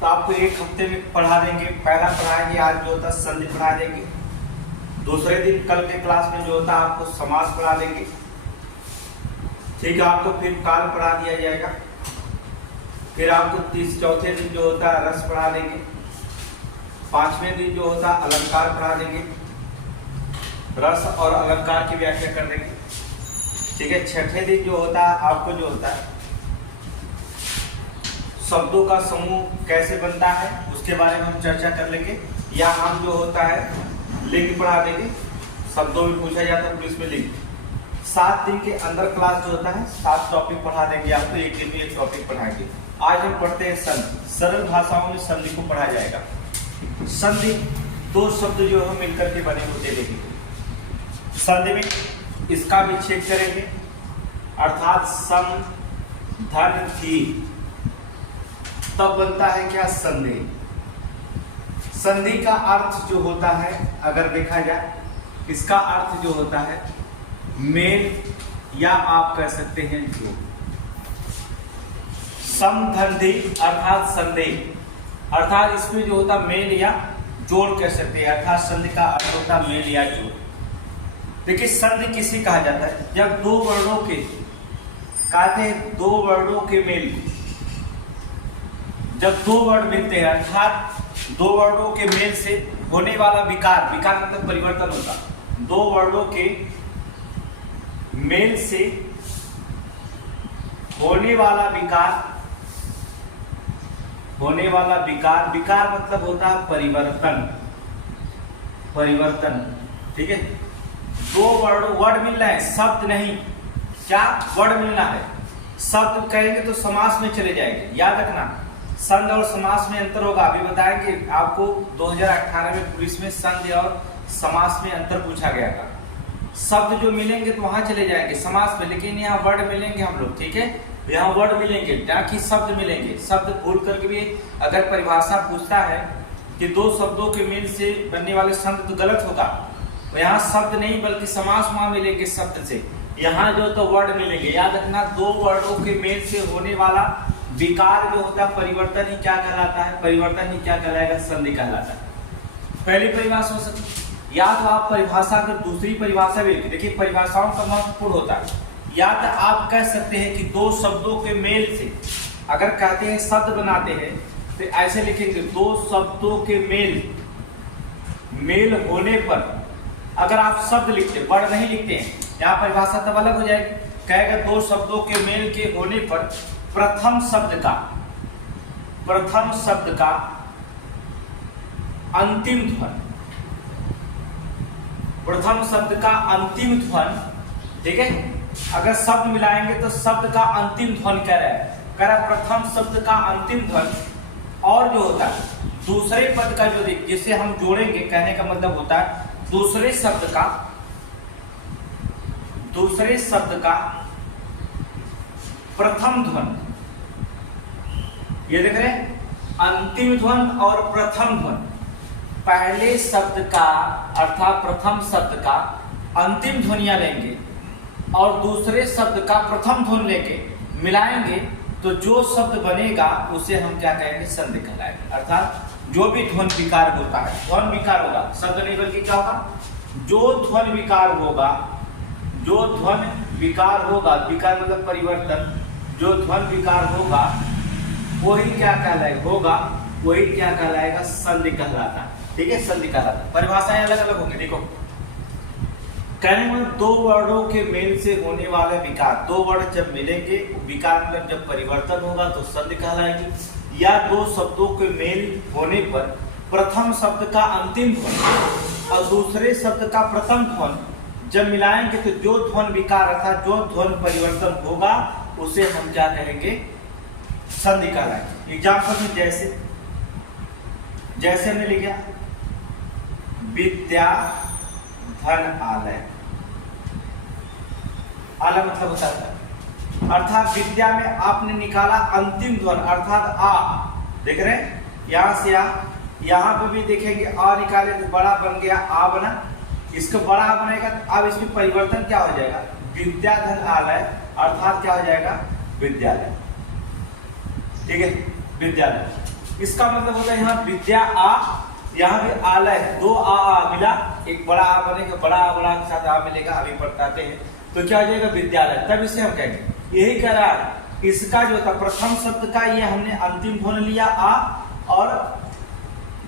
तो आपको एक हफ्ते में पढ़ा देंगे। पहला पढ़ाएंगे, आज जो होता है संधि पढ़ा देंगे। दूसरे दिन कल के क्लास में जो होता है आपको समास पढ़ा देंगे। ठीक है, आपको फिर काल पढ़ा दिया जाएगा। फिर आपको चौथे दिन जो होता है रस पढ़ा देंगे। पांचवें दिन जो होता है अलंकार पढ़ा देंगे, रस और अलंकार की व्याख्या कर देंगे। ठीक है, छठे दिन जो होता है आपको जो होता है शब्दों का समूह कैसे बनता है उसके बारे में हम चर्चा कर लेंगे। या हम जो होता है लिंग पढ़ा देंगे। शब्दों में पूछा जाता है पुलिस में लिंग। 7 दिन के अंदर क्लास जो होता है 7 टॉपिक पढ़ा देंगे आपको। एक दिन में एक टॉपिक पढ़ाएंगे। आज हम पढ़ते हैं संधि। सरल भाषाओं में संधि को पढ़ाया जाएगा। संधि 2 शब्द जो है मिलकर के बने होते देखेंगे। संधि में इसका विच्छेद करेंगे, अर्थात सम धन थी, तब बनता है क्या संधि। संधि का अर्थ जो होता है अगर देखा जाए, इसका अर्थ जो होता है मेल या आप कह सकते हैं जोड़। समधि अर्थात संधि, अर्थात इसमें जो होता मेल या जोड़ कह सकते हैं। अर्थात संधि का अर्थ होता मेल या जोड़। देखिए संधि किसे कहा जाता है? जब 2 वर्णों के कहते हैं 2 वर्णों के मेल, जब 2 वर्ण मिलते हैं अर्थात 2 वर्णों के मेल से होने वाला विकार, विकार मतलब परिवर्तन होता। 2 वर्णों के मेल से होने वाला विकार, होने वाला विकार, विकार मतलब होता है परिवर्तन, परिवर्तन। ठीक है, 2 वर्ड मिल रहा है, शब्द नहीं, क्या वर्ड मिलना है। शब्द कहेंगे तो समास में चले जाएंगे। याद रखना संधि और समास में अंतर होगा। अभी बताएंगे आपको 2018 में पुलिस में संधि और समास में अंतर पूछा गया था। शब्द जो मिलेंगे तो वहां चले जाएंगे समास में, लेकिन यहाँ वर्ड मिलेंगे हम लोग। ठीक है, यहाँ वर्ड मिलेंगे ना कि शब्द मिलेंगे। शब्द भूल करके भी अगर परिभाषा पूछता है कि 2 शब्दों के मेल से बनने वाले संधि तो गलत होगा। तो यहाँ शब्द नहीं बल्कि समास वहां मिलेंगे शब्द से। यहाँ जो तो वर्ड मिलेंगे। याद रखना 2 वर्णों के मेल से होने वाला विकार जो होता है परिवर्तन ही क्या कहलाता है? परिवर्तन ही क्या कहलाएगा? संधि कहलाता है। पहली परिभाषा हो सकती, या तो आप परिभाषा अगर दूसरी परिभाषा भी देखिए, परिभाषाओं का महत्वपूर्ण होता है। या तो आप कह सकते हैं कि 2 शब्दों के मेल से, अगर कहते हैं शब्द बनाते हैं तो ऐसे लिखेंगे 2 शब्दों के मेल होने पर। अगर आप शब्द लिखते वर्ड नहीं लिखते हैं, यहाँ परिभाषा तब अलग हो जाएगी। कहेगा 2 शब्दों के मेल के होने पर प्रथम शब्द का अंतिम ध्वन, प्रथम शब्द का अंतिम ध्वन। ठीक है, अगर शब्द मिलाएंगे तो शब्द का अंतिम ध्वन कह रहा है प्रथम शब्द का अंतिम ध्वन। और जो होता है दूसरे पद का जो जिसे हम जोड़ेंगे, कहने का मतलब होता है दूसरे शब्द का प्रथम ध्वन। ये देख रहे हैं, अंतिम ध्वन और प्रथम ध्वन। पहले शब्द का अर्थात प्रथम शब्द का अंतिम ध्वनिया लेंगे और दूसरे शब्द का प्रथम ध्वन लेके मिलाएंगे तो जो शब्द बनेगा उसे हम क्या कहेंगे? संधि कहलाएगा। अर्थात जो भी ध्वन विकार होता है, ध्वन विकार होगा, शब्द नहीं बल्कि क्या होगा? जो ध्वन विकार होगा, जो ध्वन विकार होगा, विकार मतलब परिवर्तन, जो ध्वन विकार होगा वही क्या कहलाएगा? वही क्या कहलाएगा? संधि कहलाता है। ठीक है, संधि कहलाता। परिभाषाएं अलग अलग होंगी। देखो कहने में 2 वर्णों के मेल से होने वाले विकार, 2 वर्ण जब मिलेंगे विकार मतलब जब परिवर्तन होगा तो संधि कहलाएगी। या 2 शब्दों के मेल होने पर प्रथम शब्द का अंतिम ध्वन और दूसरे शब्द का प्रथम ध्वन जब मिलाएंगे तो जो ध्वन विकार अर्थात जो ध्वन परिवर्तन होगा उसे हम क्या कहेंगे? संधि कहलाएगी। एग्जाम्पल में जैसे हमने लिखा विद्या धन आलय। आलय मतलब होता है अर्थात विद्या में आपने निकाला अंतिम ध्वन अर्थात आ। देख रहे हैं, यहां से आ, यहां पे भी देखेंगे आ निकाले तो बड़ा बन गया, आ बना। इसको बड़ा बनेगा अब इसमें परिवर्तन क्या हो जाएगा? विद्याधन आलय अर्थात क्या हो जाएगा? विद्यालय। ठीक है, विद्यालय। इसका मतलब होता है यहाँ विद्या आ, यहाँ भी आलय है, दो आ मिला, एक बड़ा आ बनेगा, बड़ा के साथ आ मिलेगा, अभी पढ़ते हैं तो क्या हो जाएगा विद्यालय, तब इसे हम कहेंगे। यही कह रहा है इसका जो था प्रथम शब्द का ये हमने अंतिम ध्वनि लिया आ, और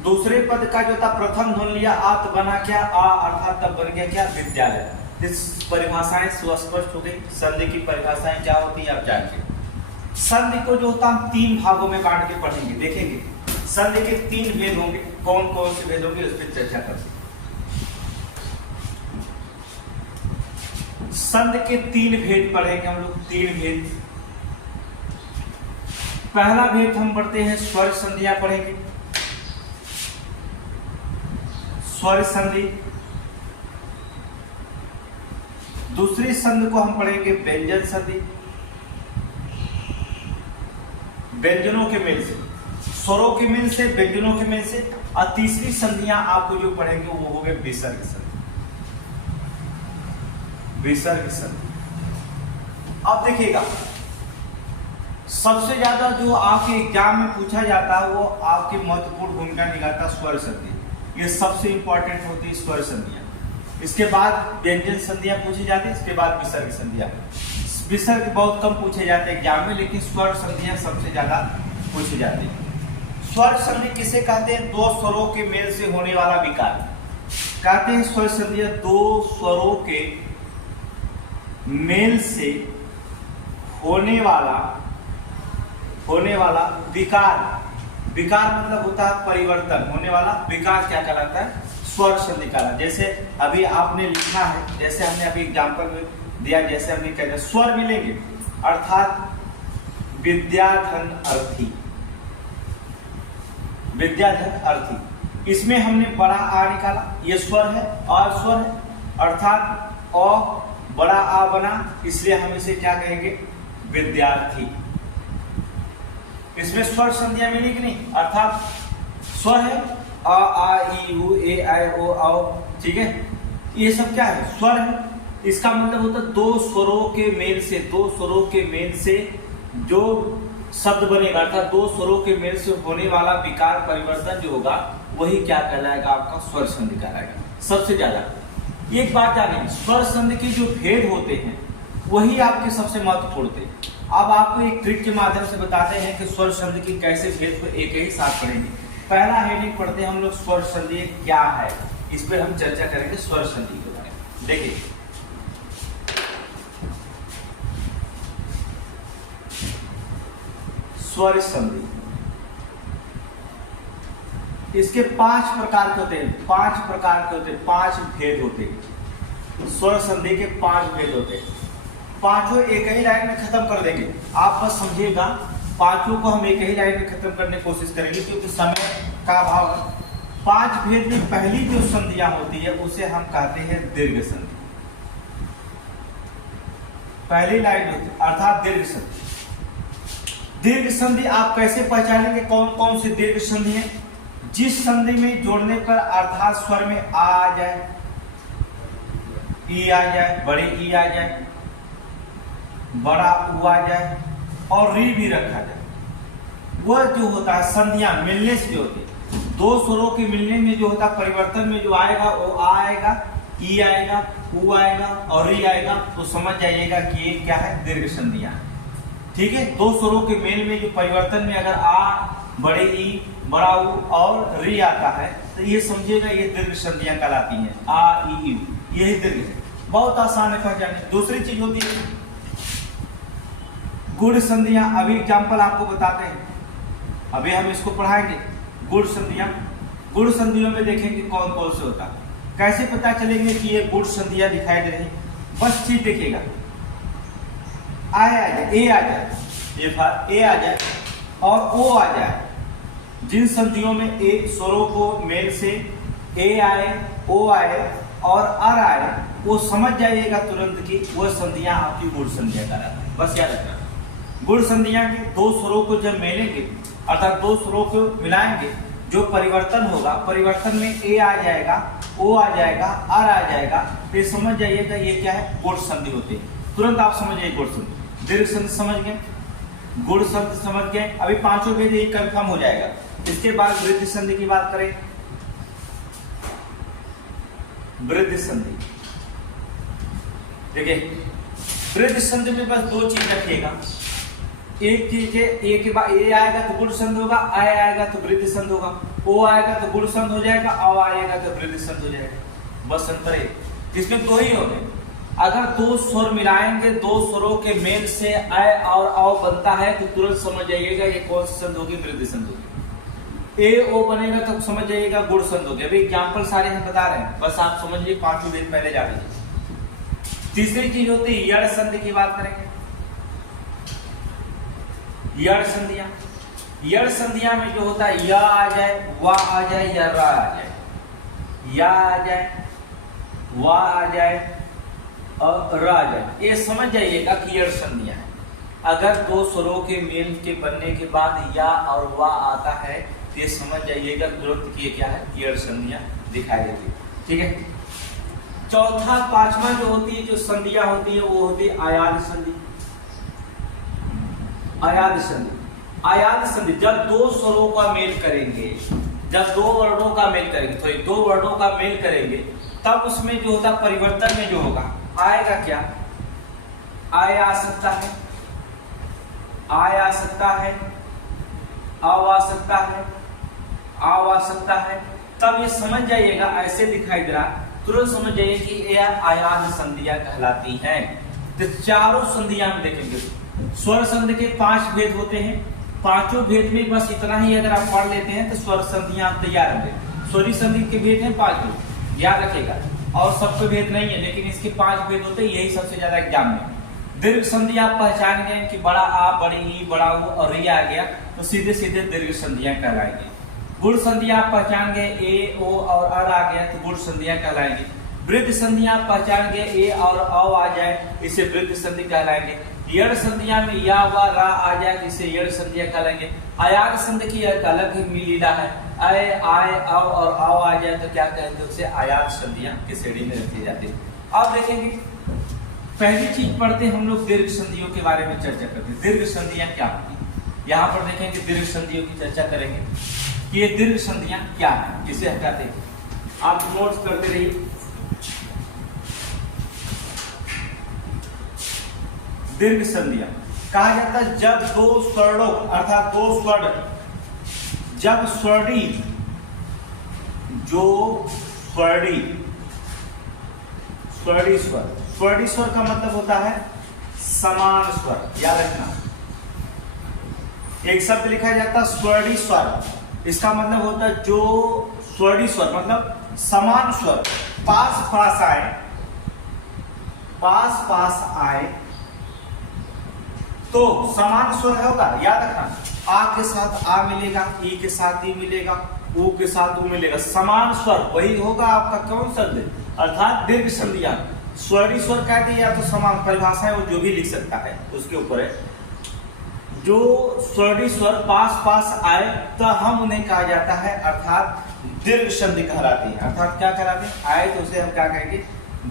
दूसरे पद का जो था प्रथम ध्वनि लिया आ, तो बना क्या आ, अर्थात तब बन गया क्या विद्यालय। इस परिभाषाएं सुस्पष्ट हो गई। संधि की परिभाषाएं क्या होती है आप जानिए। संधि को जो होता हम 3 भागों में बांट के पढ़ेंगे, देखेंगे संधि के 3 भेद होंगे, कौन कौन से भेद होंगे उस पर चर्चा करेंगे। संधि के 3 भेद पढ़ेंगे हम लोग, 3 भेद। पहला भेद हम पढ़ते हैं स्वर संधियां पढ़ेंगे, स्वर संधि। दूसरी संधि को हम पढ़ेंगे व्यंजन संधि, व्यंजनों के मेल से, स्वरों के मेल से, व्यंजनों के मेल से। और तीसरी संधियां आपको जो पढ़ेंगे वो हो गए विसर्ग संधि, विसर्ग संधि। अब देखिएगा सबसे ज्यादा जो आपके एग्जाम में पूछा जाता है वो आपकी महत्वपूर्ण भूमिका निभाता है स्वर संधि। ये सबसे इंपॉर्टेंट होती है स्वर संधियां। इसके बाद व्यंजन संधियां पूछी जाती है, इसके बाद विसर्ग संधियां। विसर्ग बहुत कम पूछे जाते हैं एग्जाम में, लेकिन स्वर संधियां सबसे ज्यादा पूछी जाती है। स्वर संधि किसे कहते हैं? 2 स्वरों के मेल से होने वाला विकार कहते हैं स्वर संधियां। 2 स्वरों के मेल से होने वाला विकार, विकार मतलब होता है परिवर्तन, होने वाला विकार क्या कहलाता है? स्वर संधि कहलाता है। जैसे अभी आपने लिखा है, जैसे हमने अभी एग्जाम्पल में दिया, जैसे हमने कहते स्वर मिलेंगे अर्थात विद्याधन अर्थी, विद्याधन अर्थी। इसमें हमने बड़ा आ निकाला, ये स्वर है और स्वर है अर्थात अ बड़ा आ बना, इसलिए हम इसे क्या कहेंगे? विद्यार्थी। इसमें स्वर संधियां मिली कि नहीं? अर्थात स्वर है अ आ ई उ ए ऐ ओ औ, ठीक है, ये सब क्या है? स्वर है। इसका मतलब होता है 2 स्वरों के मेल से, 2 स्वरों के मेल से जो शब्द बनेगा अर्थात 2 स्वरों के मेल से होने वाला विकार परिवर्तन जो होगा वही क्या कहलाएगा? आपका स्वर संधि कहलाएगा सबसे ज्यादा। एक बात जानिए, स्वर संधि के जो भेद होते हैं वही आपके सबसे महत्वपूर्ण थे। अब आपको एक ट्रिक के माध्यम से बताते हैं कि स्वर संधि की कैसे भेद को एक ही साथ पढ़ेंगे। पहला हेडिंग पढ़ते हैं हम लोग स्वर संधि क्या है, इस पर हम चर्चा करेंगे स्वर संधि के बारे में। देखिए स्वर संधि, इसके 5 प्रकार के होते हैं, 5 प्रकार के होते हैं, 5 भेद होते हैं। स्वर संधि के 5 भेद होते हैं। पांचों एक ही लाइन में खत्म कर देंगे, आप बस समझिएगा। पांचों को हम एक ही लाइन में खत्म करने की कोशिश करेंगे क्योंकि समय का अभाव है। 5 भेद में पहली जो संधियां होती है उसे हम कहते हैं दीर्घ संधि। पहली लाइन होती है अर्थात दीर्घ संधि। दीर्घ संधि आप कैसे पहचानेंगे? कौन कौन सी दीर्घ संधि है? जिस संधि में जोड़ने पर अर्थात स्वर में आ जाए, ई आ जाए, बड़ी ई आ जाए, बड़ा उ आ जाए और री भी रखा जाए, वह जो होता है संधियां मिलने से जो होती है, 2 स्वरों के मिलने में जो होता है परिवर्तन में जो आएगा वो आ आएगा, ई आएगा, उ आएगा और री आएगा, तो समझ जाइएगा कि ये क्या है? दीर्घ संधियां। ठीक है, 2 स्वरों के मेल में जो परिवर्तन में अगर आ, बड़े ई, बड़ा उ और री आता है तो ये समझिएगा ये दीर्घ संधियां कहलाती हैं। आ ई उ, यही दीर्घ है। बहुत आसान है पहचाने। दूसरी चीज होती है गुण संधियां। अभी एग्जाम्पल आपको बताते हैं, अभी हम इसको पढ़ाएंगे। गुण संधियां, गुण संधियों में देखेंगे कौन कौन से होता है। कैसे पता चलेंगे कि ये गुण संधियां दिखाई दे रही? बस चीज देखिएगा, आ जाए, ए आ जाए, ए आ जाए और ओ आ जाए। जिन संधियों में एक स्वरों को मेल से ए आए, ओ आए और अर आए, वो समझ जाइएगा तुरंत कि वह संधियां आपकी गुण संधियां कहलाती है। बस याद रखना, गुण संधियां के 2 स्वरों को जब मिलेंगे अर्थात 2 स्वरों को मिलाएंगे, जो परिवर्तन होगा, परिवर्तन में ए आ जाएगा, ओ आ जाएगा, अर आ जाएगा, तो समझ जाइएगा ये क्या है? गुण संधि होती है। तुरंत आप समझिए गुण संधि। दीर्घ संधि समझ गए। गुण शब्द समझ गए। अभी पांचों भेद यही कंफर्म हो जाएगा। इसके बाद वृद्धि संधि की बात करें। वृद्धि संधि देखिए, वृद्धि संधि में बस दो चीज रखिएगा। एक चीज है, ए के बाद ए आएगा तो गुण संधि होगा, आ आएगा तो वृद्धि संधि होगा, ओ आएगा तो गुण संधि हो जाएगा, औ आएगा तो वृद्धि संधि हो जाएगा। बस अंतर है, इसमें दो ही होंगे। अगर दो स्वर मिलाएंगे, दो स्वरों के मेल से अ और औ बनता है तो तुरंत समझ जाइएगा ये कौन सी संधि होगी, वृद्धि संधि होगी। ए ओ बनेगा तो समझ जाइएगा गुण संधि होगी। अभी एग्जाम्पल सारे हम बता रहे हैं, बस आप समझ लीजिए, पांचों दिन पहले जा लीजिए। तीसरी चीज होती है यड़ संधि की बात करेंगे। यड़ संधियां, यड़ संधियां में जो होता है या आ जाए, वा आ जाए या रा आ जाए, या आ जाए, वा आ जाए और रा आ जाए, ये समझ जाइएगा कि यड़ संधियां है। अगर दो स्वरों के मेल के बनने के बाद या और वा आता है तो ये समझ जाइएगा तुरंत कि ये क्या है, यड़ संधियां दिखाई देती है। ठीक है। चौथा पांचवा जो होती है, जो संधियां होती है वो होती है आयाद संधि। आयाद संधि, आयाद संधि जब दो स्वरों का मेल करेंगे, जब दो वर्णों का मेल करेंगे, तो दो वर्णों का मेल करेंगे तब उसमें जो होता परिवर्तन में जो होगा आएगा क्या, आय आ सकता है, आय आ सकता है, आव आ सकता है, आव आ सकता है। तब ये समझ जाइएगा, ऐसे दिखाई दे रहा, तुरंत समझ जाइए कि ये आयाद संधियां कहलाती हैं। तो चारों संधियां हम देखेंगे। स्वर संधि के 5 भेद होते हैं, पांचों भेद में बस इतना ही अगर आप पढ़ लेते हैं तो स्वर संधियां आप तैयार होंगे। स्वरी संधि के भेद हैं 5 भेद, याद रखिएगा, और सबके भेद नहीं है, लेकिन इसके 5 भेद होते हैं, यही सबसे ज्यादा एग्जाम में। दीर्घ संधि आप पहचान गए कि बड़ा आ, बड़ी ई, बड़ा उ और री आ गया तो सीधे सीधे दीर्घ संधियां कहलाएंगी। गुण संधि आप पहचान गए, ए ओ और अर आ गया तो गुण संधियां कहलाएंगी। वृद्धि संधि आप पहचान गए, ए और औ आ जाए इसे वृद्धि संधि कहलाएंगे। यड़ संधियां में या व रा आ जाए तो इसे यड़ संधियां कहलाएंगे। आयाद संधि की एक अलग ही लीला है, आय आय औ और आओ आ जाए तो क्या कहते हैं, उसे आयाद संधियां की श्रेणी में रखी जाती है। अब देखेंगे, पहली चीज पढ़ते हम लोग दीर्घ संधियों के बारे में चर्चा करते हैं। दीर्घ संधियां क्या होती है, यहाँ पर देखेंगे दीर्घ संधियों की चर्चा करेंगे कि ये दीर्घ संधियां क्या है, किसे हटाते हैं। आप नोट्स करते रहिए। दीर्घ संधियां कहा जाता है जब दो स्वर्णों अर्थात दो स्वर्ण, जब स्वर्णी जो स्वर्णी स्वर्णी स्वर, स्वर्णी स्वर का मतलब होता है समान स्वर, याद रखना। एक शब्द लिखा जाता है स्वर्णी स्वर, इसका मतलब होता है जो स्वर्णी स्वर मतलब समान स्वर, पास पास आए, पास पास आए तो समान स्वर होगा, याद रखना। आ के साथ आ मिलेगा, ई के साथ ई मिलेगा, ऊ के साथ ऊ मिलेगा, समान स्वर वही होगा आपका कौन शब्द, अर्थात दीर्घ संधियां। स्वर्णी स्वर कह दिया तो समान, परिभाषाएं वो जो भी लिख सकता है उसके ऊपर है। जो स्वर्णी स्वर पास पास आए तो हम उन्हें कहा जाता है अर्थात दीर्घ संधि कहलाती है। अर्थात क्या कहलाते हैं, आए तो उसे हम क्या कहेंगे,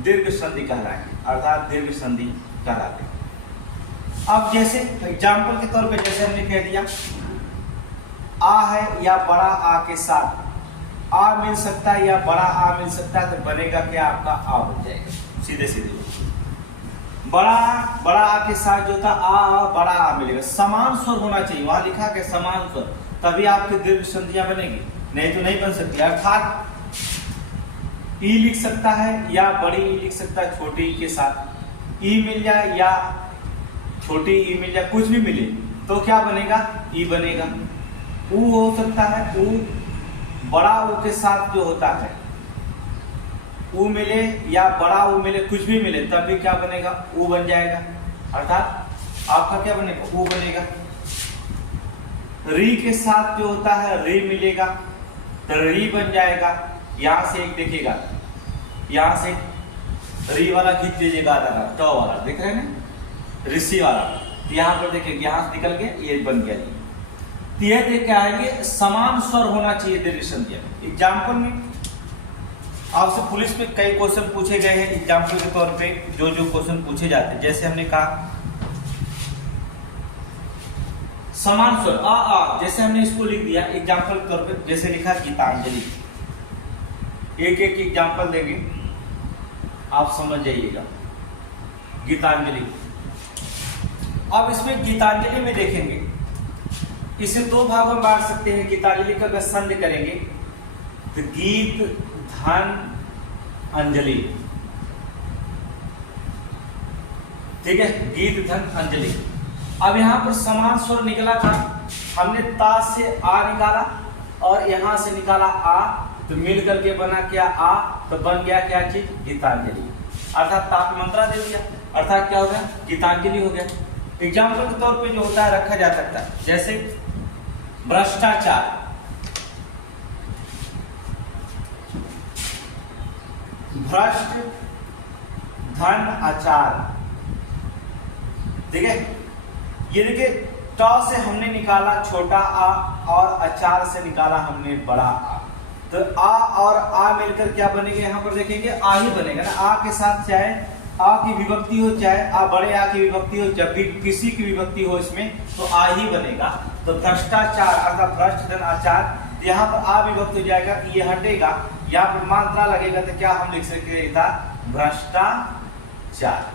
दीर्घ संधि कहलाएंगे, अर्थात दीर्घ संधि कहलाते हैं। अब जैसे एग्जाम्पल के तौर पे जैसे हमने कह दिया आ है या बड़ा आ के साथ आ मिल सकता है या बड़ा आ मिल सकता है तो बनेगा क्या, आपका आ बन जाएगा सीधे सीधे। बड़ा बड़ा आ के साथ जो था आ बड़ा आ मिलेगा, समान स्वर होना चाहिए, वहां लिखा के समान स्वर, तभी आपकी दीर्घ संधियां बनेगी, नहीं तो नहीं बन सकती। अर्थात ई लिख सकता है या बड़ी ई लिख सकता है छोटी ई के साथ, ई मिल जाए या छोटी ई मिल जाए, कुछ भी मिले तो क्या बनेगा, ई बनेगा। ऊ हो सकता है, ऊ बड़ा ऊ के साथ जो होता है, ऊ मिले या बड़ा ऊ मिले, कुछ भी मिले तब भी क्या बनेगा, ऊ बन जाएगा, अर्थात आपका क्या बनेगा, ऊ बनेगा। री के साथ जो होता है री मिलेगा तो री बन जाएगा। यहां से एक देखिएगा, यहां से री वाला खींच लीजिएगा, टॉ वाला देख रहे हैं ना, ऋषि वाला, यहाँ पर देखिए यहां से निकल के ये बन गया। तो यह देख के आएंगे समान स्वर होना चाहिए दीर्घ संधियां। एग्जाम्पल में आपसे पुलिस में कई क्वेश्चन पूछे गए हैं, एग्जाम्पल के तौर पे जो जो क्वेश्चन पूछे जाते हैं, जैसे हमने कहा समान स्वर आ, जैसे हमने इसको लिख दिया एग्जाम्पल के तौर पे, जैसे लिखा गीतांजलि, एक एक एग्जाम्पल देंगे आप समझ जाइएगा। गीतांजलि, अब इसमें गीतांजलि में देखेंगे इसे दो भागों में बांट सकते हैं। गीतांजलि का अगर संधि करेंगे तो गीत धन अंजलि, ठीक है, गीत धन अंजलि। अब यहां पर समान स्वर निकला था, हमने ता से आ निकाला और यहां से निकाला आ, तो मिल करके बना क्या आ, तो बन गया क्या चीज, गीतांजलि, अर्थात ताप मंत्रा दे दिया, अर्थात क्या हो गया, गीतांजलि हो गया। एग्जाम्पल के तौर पे जो होता है रखा जा सकता है, जैसे भ्रष्टाचार, भ्रष्ट धन आचार, ठीक है। ये देखिए ट से हमने निकाला छोटा आ और अचार से निकाला हमने बड़ा आ, तो आ और आ मिलकर क्या बनेगा, यहाँ पर देखेंगे आ ही बनेगा ना। आ के साथ चाहे आ की विभक्ति हो चाहे आ बड़े आ की विभक्ति हो, जब भी किसी की विभक्ति हो इसमें तो आ ही बनेगा। तो भ्रष्टाचार अर्थात भ्रष्ट धन आचार, यहाँ पर आ विभक्त हो जाएगा, ये हटेगा, यहाँ पर मात्रा लगेगा, तो क्या हम लिख सकते था, भ्रष्टाचार,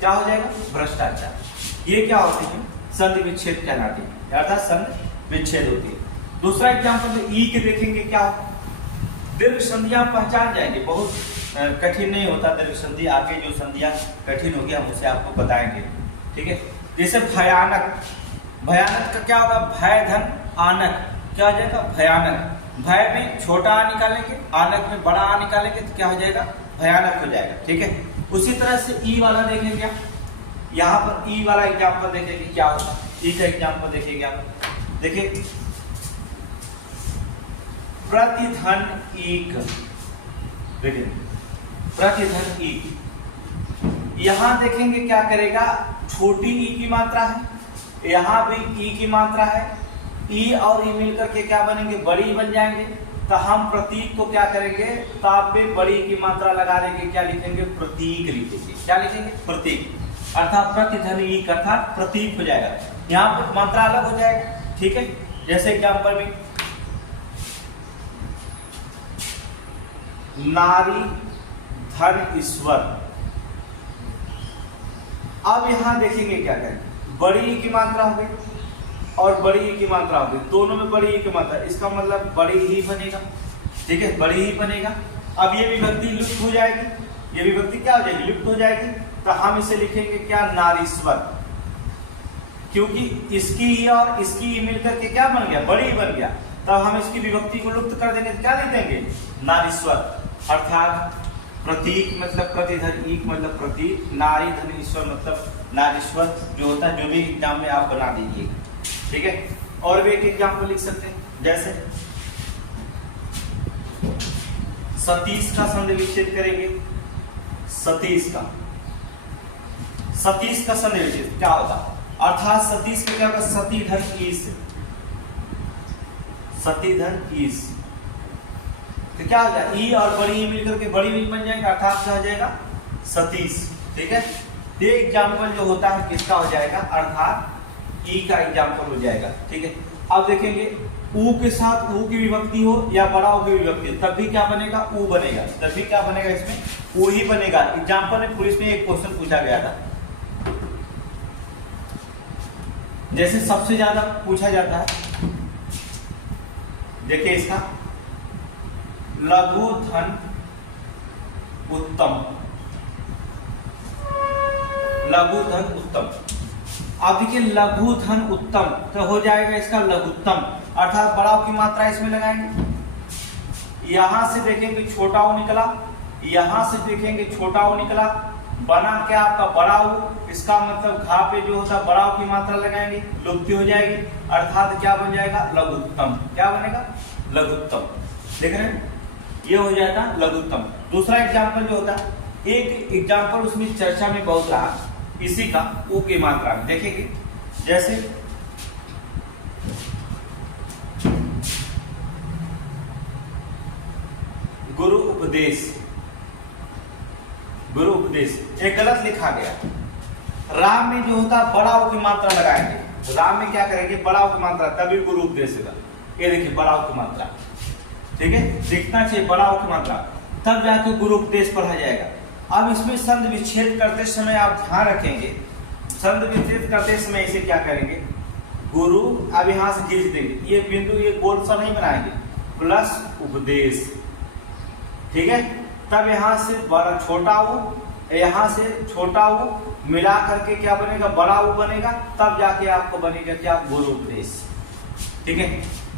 क्या हो जाएगा, भ्रष्टाचार। ये क्या होती है, संधि विच्छेद कहलाती है, अर्थात संधि विच्छेद होती है। दूसरा एग्जाम्पल तो ई के देखेंगे, क्या दीर्घ संधियां पहचान जाएंगे, बहुत कठिन नहीं होता दीर्घ संधि, आगे जो संधियां कठिन होगी हम उसे आपको बताएंगे, ठीक है। जैसे भयानक, भयानक का क्या होगा, भय धन आनक, क्या हो जाएगा, भयानक, भय में छोटा आ निकालेंगे, आनक में बड़ा आ निकालेंगे, तो क्या हो जाएगा, भयानक हो जाएगा, ठीक है। उसी तरह से ई वाला देखेंगे, यहाँ पर ई वाला एग्जाम्पल देखेंगे क्या होगा, ई का एग्जाम्पल देखेंगे आप, देखिए प्रतिधन ईक, देखिए प्रतिधन ईक, यहां देखेंगे क्या करेगा, छोटी ई की मात्रा है, यहां भी ई की मात्रा है, ई और ई मिलकर के क्या बनेंगे, बड़ी बन जाएंगे। तो हम प्रतीक को क्या करेंगे, ताप पे बड़ी की मात्रा लगा देंगे, क्या लिखेंगे, प्रतीक लिखेंगे, क्या लिखेंगे, प्रतीक, अर्थात प्रतिधन ईक अर्थात प्रतीक हो जाएगा, यहाँ पर मात्रा अलग हो जाएगा, ठीक है। जैसे एग्जाम्पल में नारी धन ईश्वर, अब यहां देखेंगे क्या करेंगे, बड़ी ई की मात्रा हो गई और बड़ी ई की मात्रा हो गई, दोनों में बड़ी ई की मात्रा, इसका मतलब बड़ी ही बनेगा, ठीक है, बड़ी ही बनेगा। अब ये विभक्ति लुप्त हो जाएगी, ये विभक्ति क्या हो जाएगी, लुप्त हो जाएगी, तो हम इसे लिखेंगे क्या, नारीश्वर, क्योंकि इसकी ही और इसकी ही मिलकर के क्या बन गया, बड़ी बन गया, तब हम इसकी विभक्ति को लुप्त कर देंगे, तो क्या लिख देंगे, नारीश्वर, अर्थात प्रतीक मतलब प्रतिधन ईक मतलब प्रतीक, नारी धन ईश्वर मतलब नारीश्वर, जो होता है जो भी एग्जाम में आप बना दीजिए, ठीक है। और भी एक एग्जाम्पल लिख सकते हैं, जैसे सतीश का संधि विच्छेद करेंगे, सतीश का, सतीश का संधि विच्छेद क्या होता, अर्थात सतीश का क्या होगा, सती धन ईश, सती धन ईश, तो क्या हो जाएगा, ई और बड़ी ई मिलकर के बड़ी ई बन जाएगा, अर्थात क्या हो जाएगा, सतीश, ठीक है। ये एग्जाम्पल जो होता है किसका हो जाएगा, अर्थात ई का एग्जाम्पल हो जाएगा, ठीक है। अब देखेंगे ऊ के साथ ऊ की विभक्ति हो या बड़ा ऊ की विभक्ति हो, तब भी क्या बनेगा, ऊ बनेगा, तब भी क्या बनेगा, इसमें ऊ ही बनेगा। एग्जाम्पल में पुलिस में एक क्वेश्चन पूछा गया था, जैसे सबसे ज्यादा पूछा जाता है, देखिए इसका लघु धन उत्तम, लघु धन उत्तम, अब देखिए लघु धन उत्तम, तो हो जाएगा इसका लघुत्तम, अर्थात बड़ा की मात्रा इसमें लगाएंगे, यहां से देखेंगे छोटा ओ निकला, यहां से देखेंगे छोटा ओ निकला, बना क्या आपका बड़ा ओ, इसका मतलब घा पे जो होता है बड़ा की मात्रा लगाएंगे, लुप्ति हो जाएगी, अर्थात क्या बन जाएगा, लघुत्तम, क्या बनेगा, लघुत्तम, देख रहे हैं, ये हो जाता है लघुत्तम। दूसरा एग्जाम्पल जो होता है, एक एग्जाम्पल उसमें चर्चा में बहुत रहा, इसी का ऊ की मात्रा में देखेंगे, जैसे गुरु उपदेश, गुरु उपदेश एक गलत लिखा गया, राम में जो होता है बड़ा ऊ की मात्रा लगाएंगे, रा में क्या करेंगे, बड़ा ऊ की मात्रा, तभी गुरु उपदेश होगा। ये देखिए बड़ा ऊ की मात्रा, ठीक है, दिखना चाहिए बड़ा ऊ की मात्रा, तब जाके गुरु उपदेश पढ़ा जाएगा। अब इसमें संध विच्छेद करते समय आप ध्यान रखेंगे, संध विच्छेद करते समय इसे क्या करेंगे, गुरु अब यहां से खींच देंगे, ये बिंदु ये गोल सा नहीं बनाएंगे, प्लस उपदेश, ठीक है। तब यहां से बड़ा छोटा ऊ, यहां से छोटा ऊ मिला करके क्या बनेगा, बड़ा ऊ बनेगा, तब जाके आपको बनेगा क्या, गुरु उपदेश, ठीक है।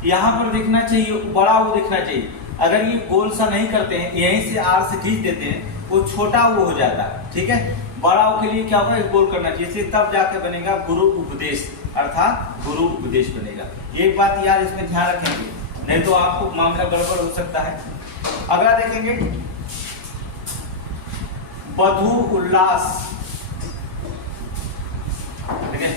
यहाँ पर देखना चाहिए बड़ा ऊ दिखना चाहिए, अगर ये गोल सा नहीं करते हैं, यहीं से आर से खींच देते हैं, वो छोटा ऊ हो जाता है, ठीक है। बड़ा ऊ के लिए क्या होगा, गोल करना चाहिए, तब जाके बनेगा गुरु उपदेश, अर्थात गुरु उपदेश बनेगा। एक बात यार इसमें ध्यान रखेंगे, नहीं तो आपको मामला गड़बड़ हो सकता है। अगला देखेंगे बधु उल्लास, ठीक है,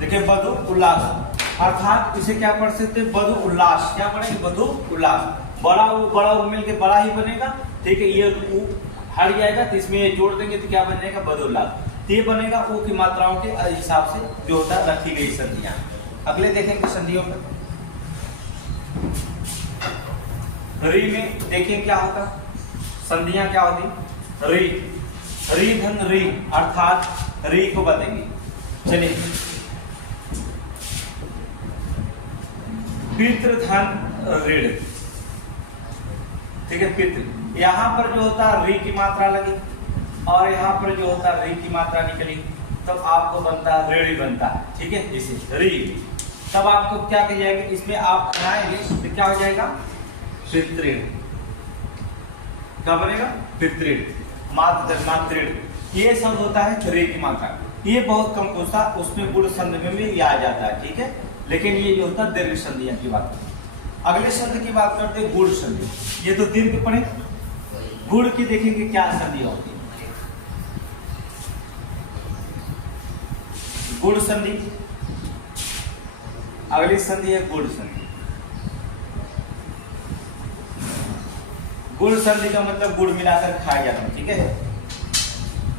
देखिए बधु उल्लास अर्थात इसे क्या पढ़ सकते हैं, बधु उल्लास, क्या पढ़ेंगे, बधु उल्लास, बड़ा ऊ मिल के बड़ा ही बनेगा, ठीक है, ये ऊ हट जाएगा तो इसमें ये जोड़ देंगे तो क्या बन जाएगा, बधु उल्लास। ये बनेगा ऊ की मात्राओं के हिसाब से जो होता है रखी गई संधियां। अगले देखेंगे संधियों में, री में देखिए क्या होता, संधियां क्या होती, री, री धन री अर्थात री को बदलेंगे। चलिए पितृ धन ऋण, ठीक है, पितृ, यहां पर जो होता है री की मात्रा लगी और यहाँ पर जो होता है री की मात्रा निकली, तब आपको बनता है ऋण बनता है, ठीक है, इसे री, तब आपको क्या कह जाएगा, इसमें आप बनाएंगे तो क्या हो जाएगा, पितृण, क्या बनेगा, पितृण, मातृण, ये शब्द होता है रे की मात्रा, ये बहुत कम पूछता, उसमें गुण संधि में भी आ जाता है, ठीक है, लेकिन ये जो होता है दीर्घ संधियां की बात करते। अगले शब्द की बात करते हैं गुण संधि, ये तो दीर्घ पढ़े, गुण की देखेंगे क्या संधि होती है, गुण संधि, अगली संधि है गुण संधि। गुण संधि का मतलब गुड़ मिलाकर खाया जाता है, ठीक है।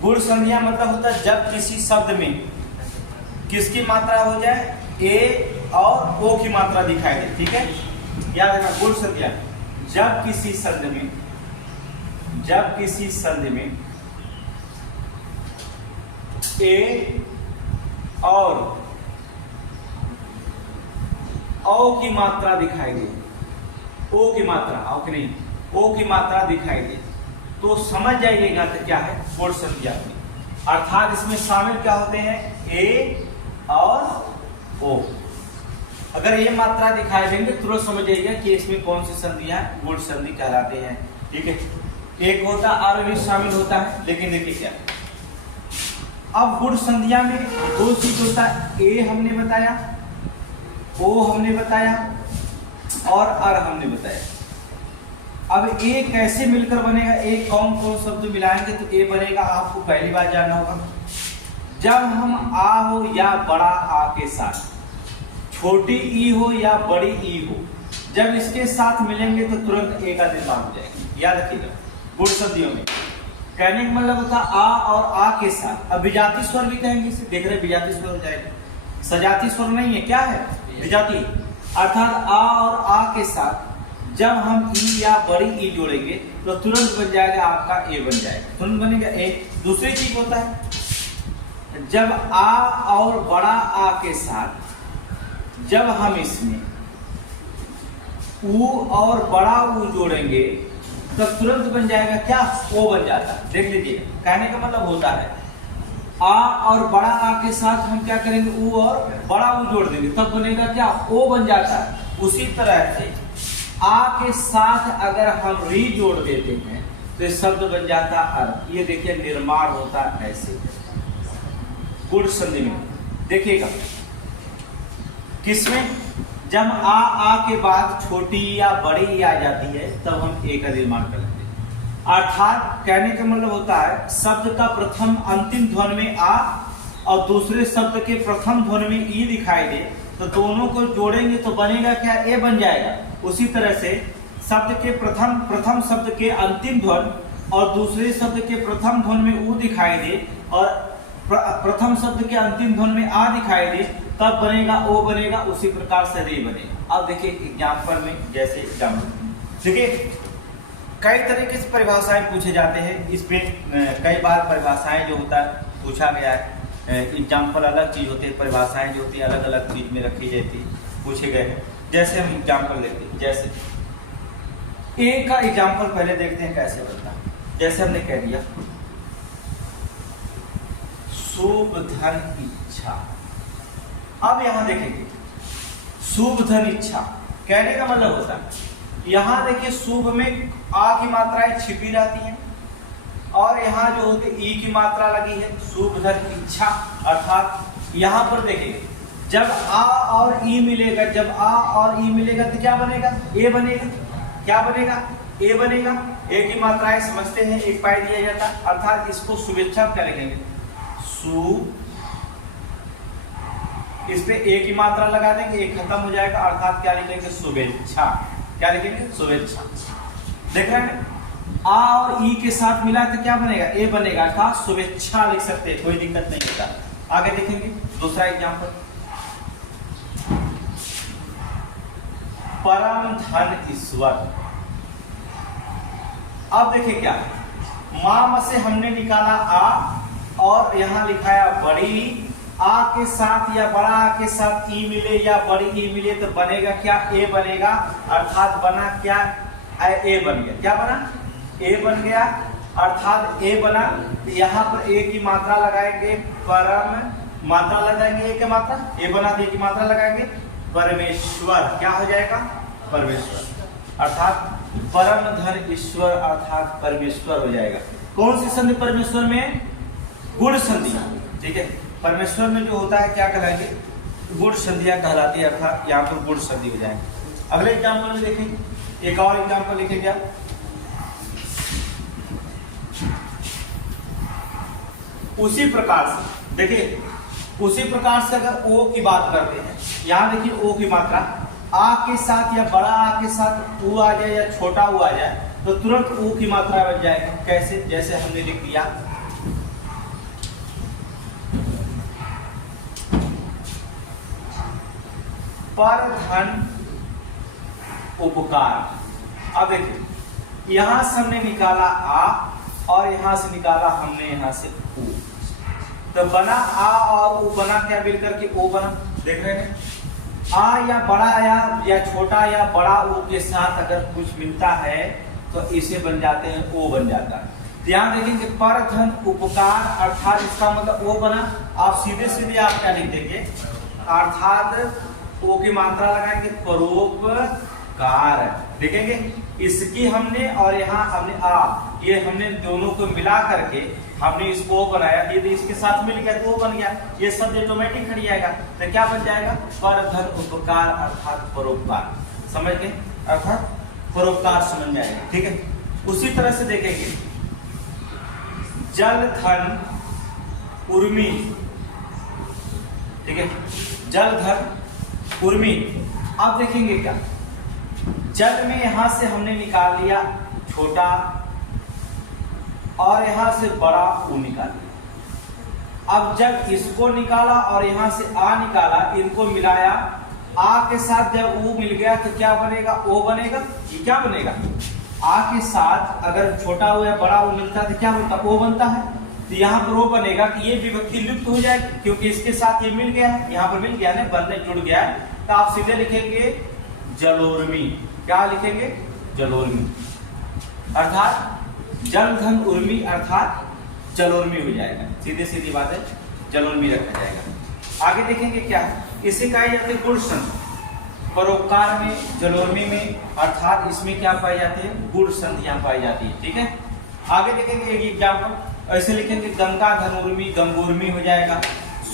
गुण संधियां मतलब होता है जब किसी शब्द में किसकी मात्रा हो जाए, ए और ओ की मात्रा दिखाई दे, ठीक है, याद रखना। गुण संधियां जब किसी संधि में ए और ओ की मात्रा दिखाई दे, ओ की मात्रा, ओ की नहीं, ओ की मात्रा दिखाई दे, तो समझ जाइएगा तो क्या है, गुण संधियां, अर्थात इसमें शामिल क्या होते हैं, ए और ओ। अगर ये मात्रा दिखाई देंगे तुरंत समझ जाइएगा कि इसमें कौन सी संधियां गुण संधि कहलाते हैं, ठीक है। एक होता और भी शामिल होता है, लेकिन देखिए क्या, अब गुण संधियां में दो चीज होता है, ए हमने बताया, ओ हमने बताया और अर हमने बताया। अब ए कैसे मिलकर बनेगा, ए कौन कौन शब्द मिलाएंगे तो ए बनेगा, आपको पहली बार जानना होगा, जब हम आ हो या बड़ा आ के साथ, छोटी ई हो या बड़ी ई हो, जब इसके साथ मिलेंगे तो तुरंत ए का निर्माण हो जाएगा, याद रखिएगा। गुण संधियों में कहने का मतलब होता आ और आ के साथ, अब विजाती स्वर भी कहेंगे इसे, देख रहे विजाती स्वर हो जाएगा, सजाती स्वर नहीं है, क्या है, विजाती, अर्थात आ और आ के साथ जब हम ई या बड़ी ई जोड़ेंगे तो तुरंत बन जाएगा आपका ए बन जाएगा, तुरंत बनेगा ए। दूसरी चीज होता है जब आ और बड़ा आ के साथ जब हम इसमें ऊ और बड़ा ऊ जोड़ेंगे तो तुरंत बन जाएगा क्या, ओ बन जाता है। देख लीजिए, कहने का मतलब होता है आ और बड़ा आ के साथ हम क्या करेंगे, ऊ और बड़ा ऊ जोड़ देंगे, तब बनेगा क्या, ओ बन जाता है। उसी तरह से आ के साथ अगर हम री जोड़ देते हैं तो शब्द बन जाता अर। ये देखिए निर्माण होता है ऐसे गुण संधि में, देखिएगा किसमें, जब आ के बाद छोटी या बड़ी आ जाती है तब हम ए का निर्माण कर लेते हैं। अर्थात कहने का मतलब होता है शब्द का प्रथम अंतिम ध्वनि में आ और दूसरे शब्द के प्रथम ध्वनि में ई दिखाई दे तो दोनों को जोड़ेंगे तो बनेगा क्या, ए बन जाएगा। उसी तरह से शब्द के प्रथम शब्द के अंतिम ध्वनि और दूसरे शब्द के प्रथम ध्वनि में ऊ दिखाई दे और प्रथम शब्द के अंतिम ध्वनि में आ दिखाई दे तब बनेगा ओ बनेगा, उसी प्रकार से रे बनेगा। अब देखिए एग्जाम्पल में, जैसे एग्जाम्पल देखिए कई तरीके से परिभाषाएं पूछे जाते हैं। इसमें कई बार परिभाषाएं जो होता है पूछा गया है, एग्जाम्पल अलग चीज होते हैं, परिभाषाएं जो होती है अलग अलग चीज में रखी जाती है, पूछे गए हैं। जैसे हम एग्जाम्पल लेते हैं, जैसे ए का एग्जाम्पल पहले देखते हैं कैसे बनता है। जैसे हमने कह दिया शुभ धन इच्छा। अब यहां देखेंगे शुभ धन इच्छा कहने का मतलब होता है, यहां देखिए शुभ में आ की मात्राएं छिपी रहती हैं और यहाँ जो होती ई की मात्रा लगी है, शुभ धन इच्छा। अर्थात यहाँ पर देखेंगे जब आ और ई मिलेगा, जब आ और ई मिलेगा तो क्या बनेगा, ए बनेगा। क्या बनेगा, ए बनेगा। ए की मात्राएं समझते हैं, एक पाई दिया जाता है, अर्थात इसको शुभेच्छा क्या लिखेंगे, सु, इस पे ए की मात्रा लगा देंगे, एक खत्म हो जाएगा, अर्थात क्या लिखेंगे, शुभेच्छा। क्या लिखेंगे, शुभेच्छा। देख रहे हैं आ और ई के साथ मिला तो क्या बनेगा, ए बनेगा, अर्थात शुभेच्छा लिख सकते हैं, कोई दिक्कत नहीं होता। आगे देखेंगे दूसरा एग्जाम्पल, परम धन ईश्वर। अब देखिए क्या, मां से हमने निकाला आ और यहां लिखाया बड़ी, आ के साथ या बड़ा आ के साथ ई मिले या बड़ी ई मिले तो बनेगा क्या, ए बनेगा। अर्थात बना क्या, ए बन गया। क्या बना, ए बन गया, अर्थात ए बना। यहाँ पर ए की मात्रा लगाएंगे, परम मात्रा लगाएंगे, ए की मात्रा, ए बना, ए की मात्रा लगाएंगे, परमेश्वर। क्या हो जाएगा, परमेश्वर। अर्थात परम धन ईश्वर अर्थात परमेश्वर हो जाएगा। कौन सी संधि परमेश्वर में, गुण संधि। ठीक है, परमेश्वर में जो होता है क्या कहलाएंगे, गुण संधियां कहलाती है, अर्थात यहाँ पर गुण संधि हो जाएंगे। अगले एग्जाम्पल में देखेंगे, एक और एग्जाम्पल लिखेंगे आप, उसी प्रकार से देखिए, उसी प्रकार से अगर ओ की बात करते हैं, यहाँ देखिए ओ की मात्रा आ के साथ या बड़ा आ के साथ ऊ आ जाए या छोटा ऊ आ जाए तो तुरंत ऊ की मात्रा बन जाएगी। कैसे, जैसे हमने लिख दिया पर धन उपकार। अब देखिए यहां से हमने निकाला आ और यहां से निकाला हमने यहां से ऊ, तो बना आ और ऊ बना क्या मिलकर के ओ बना। देख रहे हैं, आ या बड़ा या छोटा या बड़ा ऊ के साथ अगर कुछ मिलता है तो इसे बन जाते हैं, ओ बन जाता है। ध्यान देखेंगे पर धन उपकार, अर्थात इसका मतलब ओ बना। आप सीधे सीधे आप क्या लिख देंगे, अर्थात ओ की मात्रा लगाएंगे, परोपकार। देखेंगे इसकी हमने और यहाँ हमने आ, ये हमने दोनों को मिला करके हमने इसको बनाया, यदि इसके साथ मिल गया तो वो बन गया, ये शब्द ऑटोमेटिक हट जाएगा तो क्या बन जाएगा, पर धन उपकार अर्थात परोपकार। समझ गए, अर्थात परोपकार समझ जाएगा। ठीक है, उसी तरह से देखेंगे जल धन उर्मी। ठीक है, जल धन उर्मी। अब देखेंगे क्या, जल में यहां से हमने निकाल लिया छोटा और यहां से बड़ा ऊ निकाल लिया। अब जब इसको निकाला और यहां से आ निकाला, इनको मिलाया, आ के साथ जब ऊ मिल गया तो क्या बनेगा, ओ बनेगा। ये क्या बनेगा, आ के साथ अगर छोटा ऊ या बड़ा ऊ मिलता है तो क्या बनता, ओ बनता है। तो यहाँ पर वो बनेगा कि ये विभक्ति लुप्त हो जाएगी क्योंकि इसके साथ ये मिल गया है, यहाँ पर मिल गया ना, बनने जुड़ गया है। तो आप सीधे लिखेंगे जलोर्मी। क्या लिखेंगे, जलोर्मी, अर्थात जल धन उर्मी अर्थात जलोर्मी हो जाएगा। सीधे सीधी बात है, जलोर्मी रखा जाएगा। आगे देखेंगे क्या, इसे कहा जाते हैं गुण संधि। परोपकार में, जलोर्मी में, अर्थात इसमें क्या पाई जाती है, गुण संधियां पाई जाती है। ठीक है, आगे देखेंगे एक एग्जाम्पल, ऐसे लिखेंगे गंगा धन उर्मी, गंगोर्मी हो जाएगा।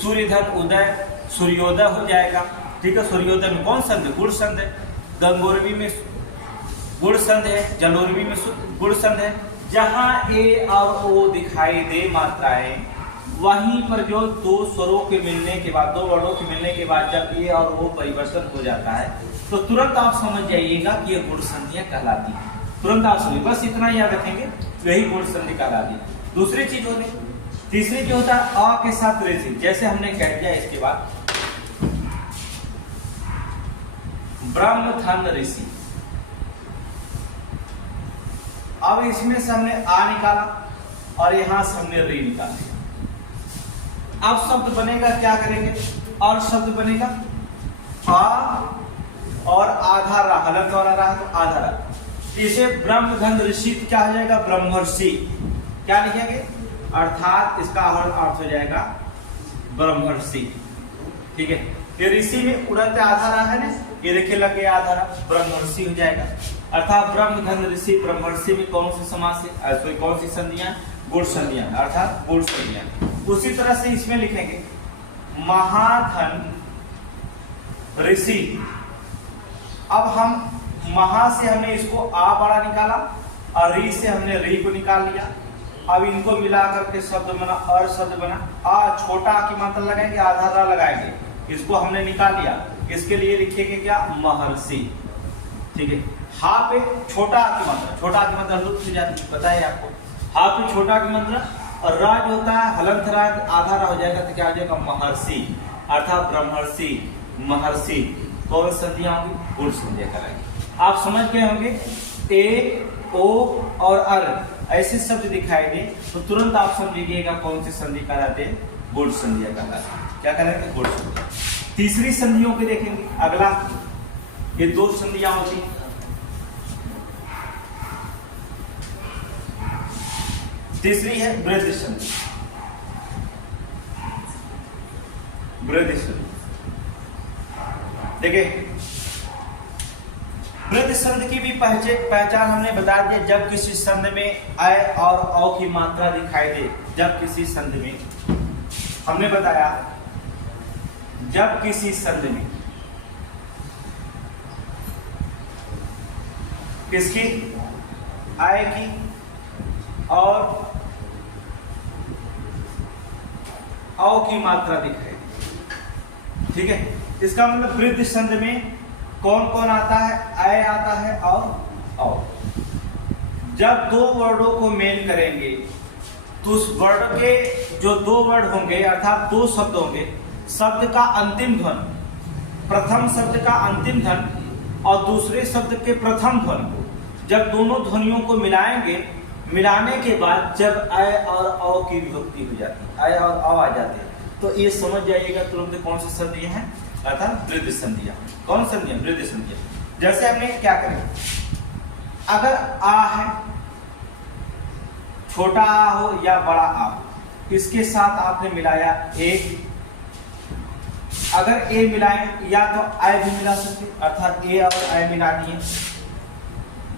सूर्य धन उदय, सूर्योदय हो जाएगा। ठीक है, सूर्योदय में कौन संध है, गुण संध है। गंगोर्मी में गुण संध है, जलोर्मी में गुण संध है। जहां ए और ओ दिखाई दे मात्राएं, वहीं पर जो दो स्वरों के मिलने के बाद, दो वर्णों के मिलने के बाद जब ए और ओ परिवर्तन हो जाता है तो तुरंत आप समझ जाइएगा कि ये गुण संधियां कहलाती है। तुरंत आप समझिए, बस इतना याद रखेंगे, यही गुण संधि कहलाती है। दूसरी चीज होती, तीसरी जो होता है अ के साथ रेसी। जैसे हमने कह दिया इसके बाद ब्रह्मधन ऋषि। अब इसमें से हमने आ निकाला और यहां से हमने री निकाला। अब शब्द बनेगा, क्या करेंगे, और शब्द बनेगा आ और आधा रा, हलंत वाला रहा तो आधा रा। इसे ब्रह्मधन ऋषि क्या हो जाएगा, ब्रह्मर्षि। क्या लिखेंगे, अर्थात इसका अर्थ हो जाएगा ब्रह्मर्षि। ठीक है, ये ऋषि में उड़ते आधा रहा है ना, ये देखिए लग गया आधा रहा, ब्रह्मर्षि हो जाएगा। अर्थात ब्रह्मधन ऋषि ब्रह्मर्षि में कौन सी समास है, कौन सी संधियां, गुण संधियां, अर्थात गुण संधियां। उसी तरह से इसमें लिखेंगे महाधन ऋषि। अब हम महा से हमने इसको आ बड़ा निकाला और री से हमने री को निकाल लिया। अब इनको मिला करके शब्द बना, और शब्द बना। आ छोटा की मात्रा लगाएंगे, आधा रा लगाएंगे, इसको हमने निकाल लिया। इसके लिए लिखेंगे क्या, महर्षि। ठीक है, हा पे छोटा की मात्रा, छोटा की मात्रा लुप्त हो जाती है, पता है आपको। हा पे छोटा की मात्रा और रा जो होता है हलंत रा, आधा रा हो जाएगा तो क्या हो जाएगा, महर्षि। अर्थात ब्रह्मर्षि, महर्षि। कौन संधियां होंगी, गुण संधियां कराएंगे। आप समझ गए होंगे, ए, ओ और अर ऐसे शब्द दिखाई दे तो तुरंत आप समझिएगा कौन सी संधि कराते हैं, गुण संधियां कराते। क्या कराएंगे, गुण संधि। तीसरी संधियों के देखेंगे, अगला ये दो संधियां होती हैं। तीसरी है वृद्धि संधि। वृद्धि संधि देखिए, वृद्धि संधि की भी पहचान हमने बता दिया। जब किसी संधि में अ और औ की मात्रा दिखाई दे, जब किसी संधि में, हमने बताया जब किसी संधि में किसकी, आय की और औ की मात्रा दिखाई दे। ठीक है, इसका मतलब वृद्धि संधि में कौन कौन आता है, आय आता है और औ। जब दो वर्डों को मेल करेंगे तो उस वर्ड के जो दो वर्ड होंगे, अर्थात दो शब्द होंगे, शब्द का अंतिम ध्वन, प्रथम शब्द का अंतिम ध्वन और दूसरे शब्द के प्रथम ध्वन को, जब दोनों ध्वनियों को मिलाएंगे, मिलाने के बाद जब अ और औ की विभक्ति हो जाती है, अ और औ आ जाते हैं, तो ये समझ जाइएगा तुरंत कौन सी संधियां हैं, अर्थात वृद्धि संधियां। कौन संधियां, वृद्धि संधियां। जैसे हमने क्या करें, अगर आ है, छोटा आ हो या बड़ा आ, इसके साथ आपने मिलाया एक। अगर ए मिलाएं या तो आय भी मिला सकते, अर्थात ए और आय मिला दिए,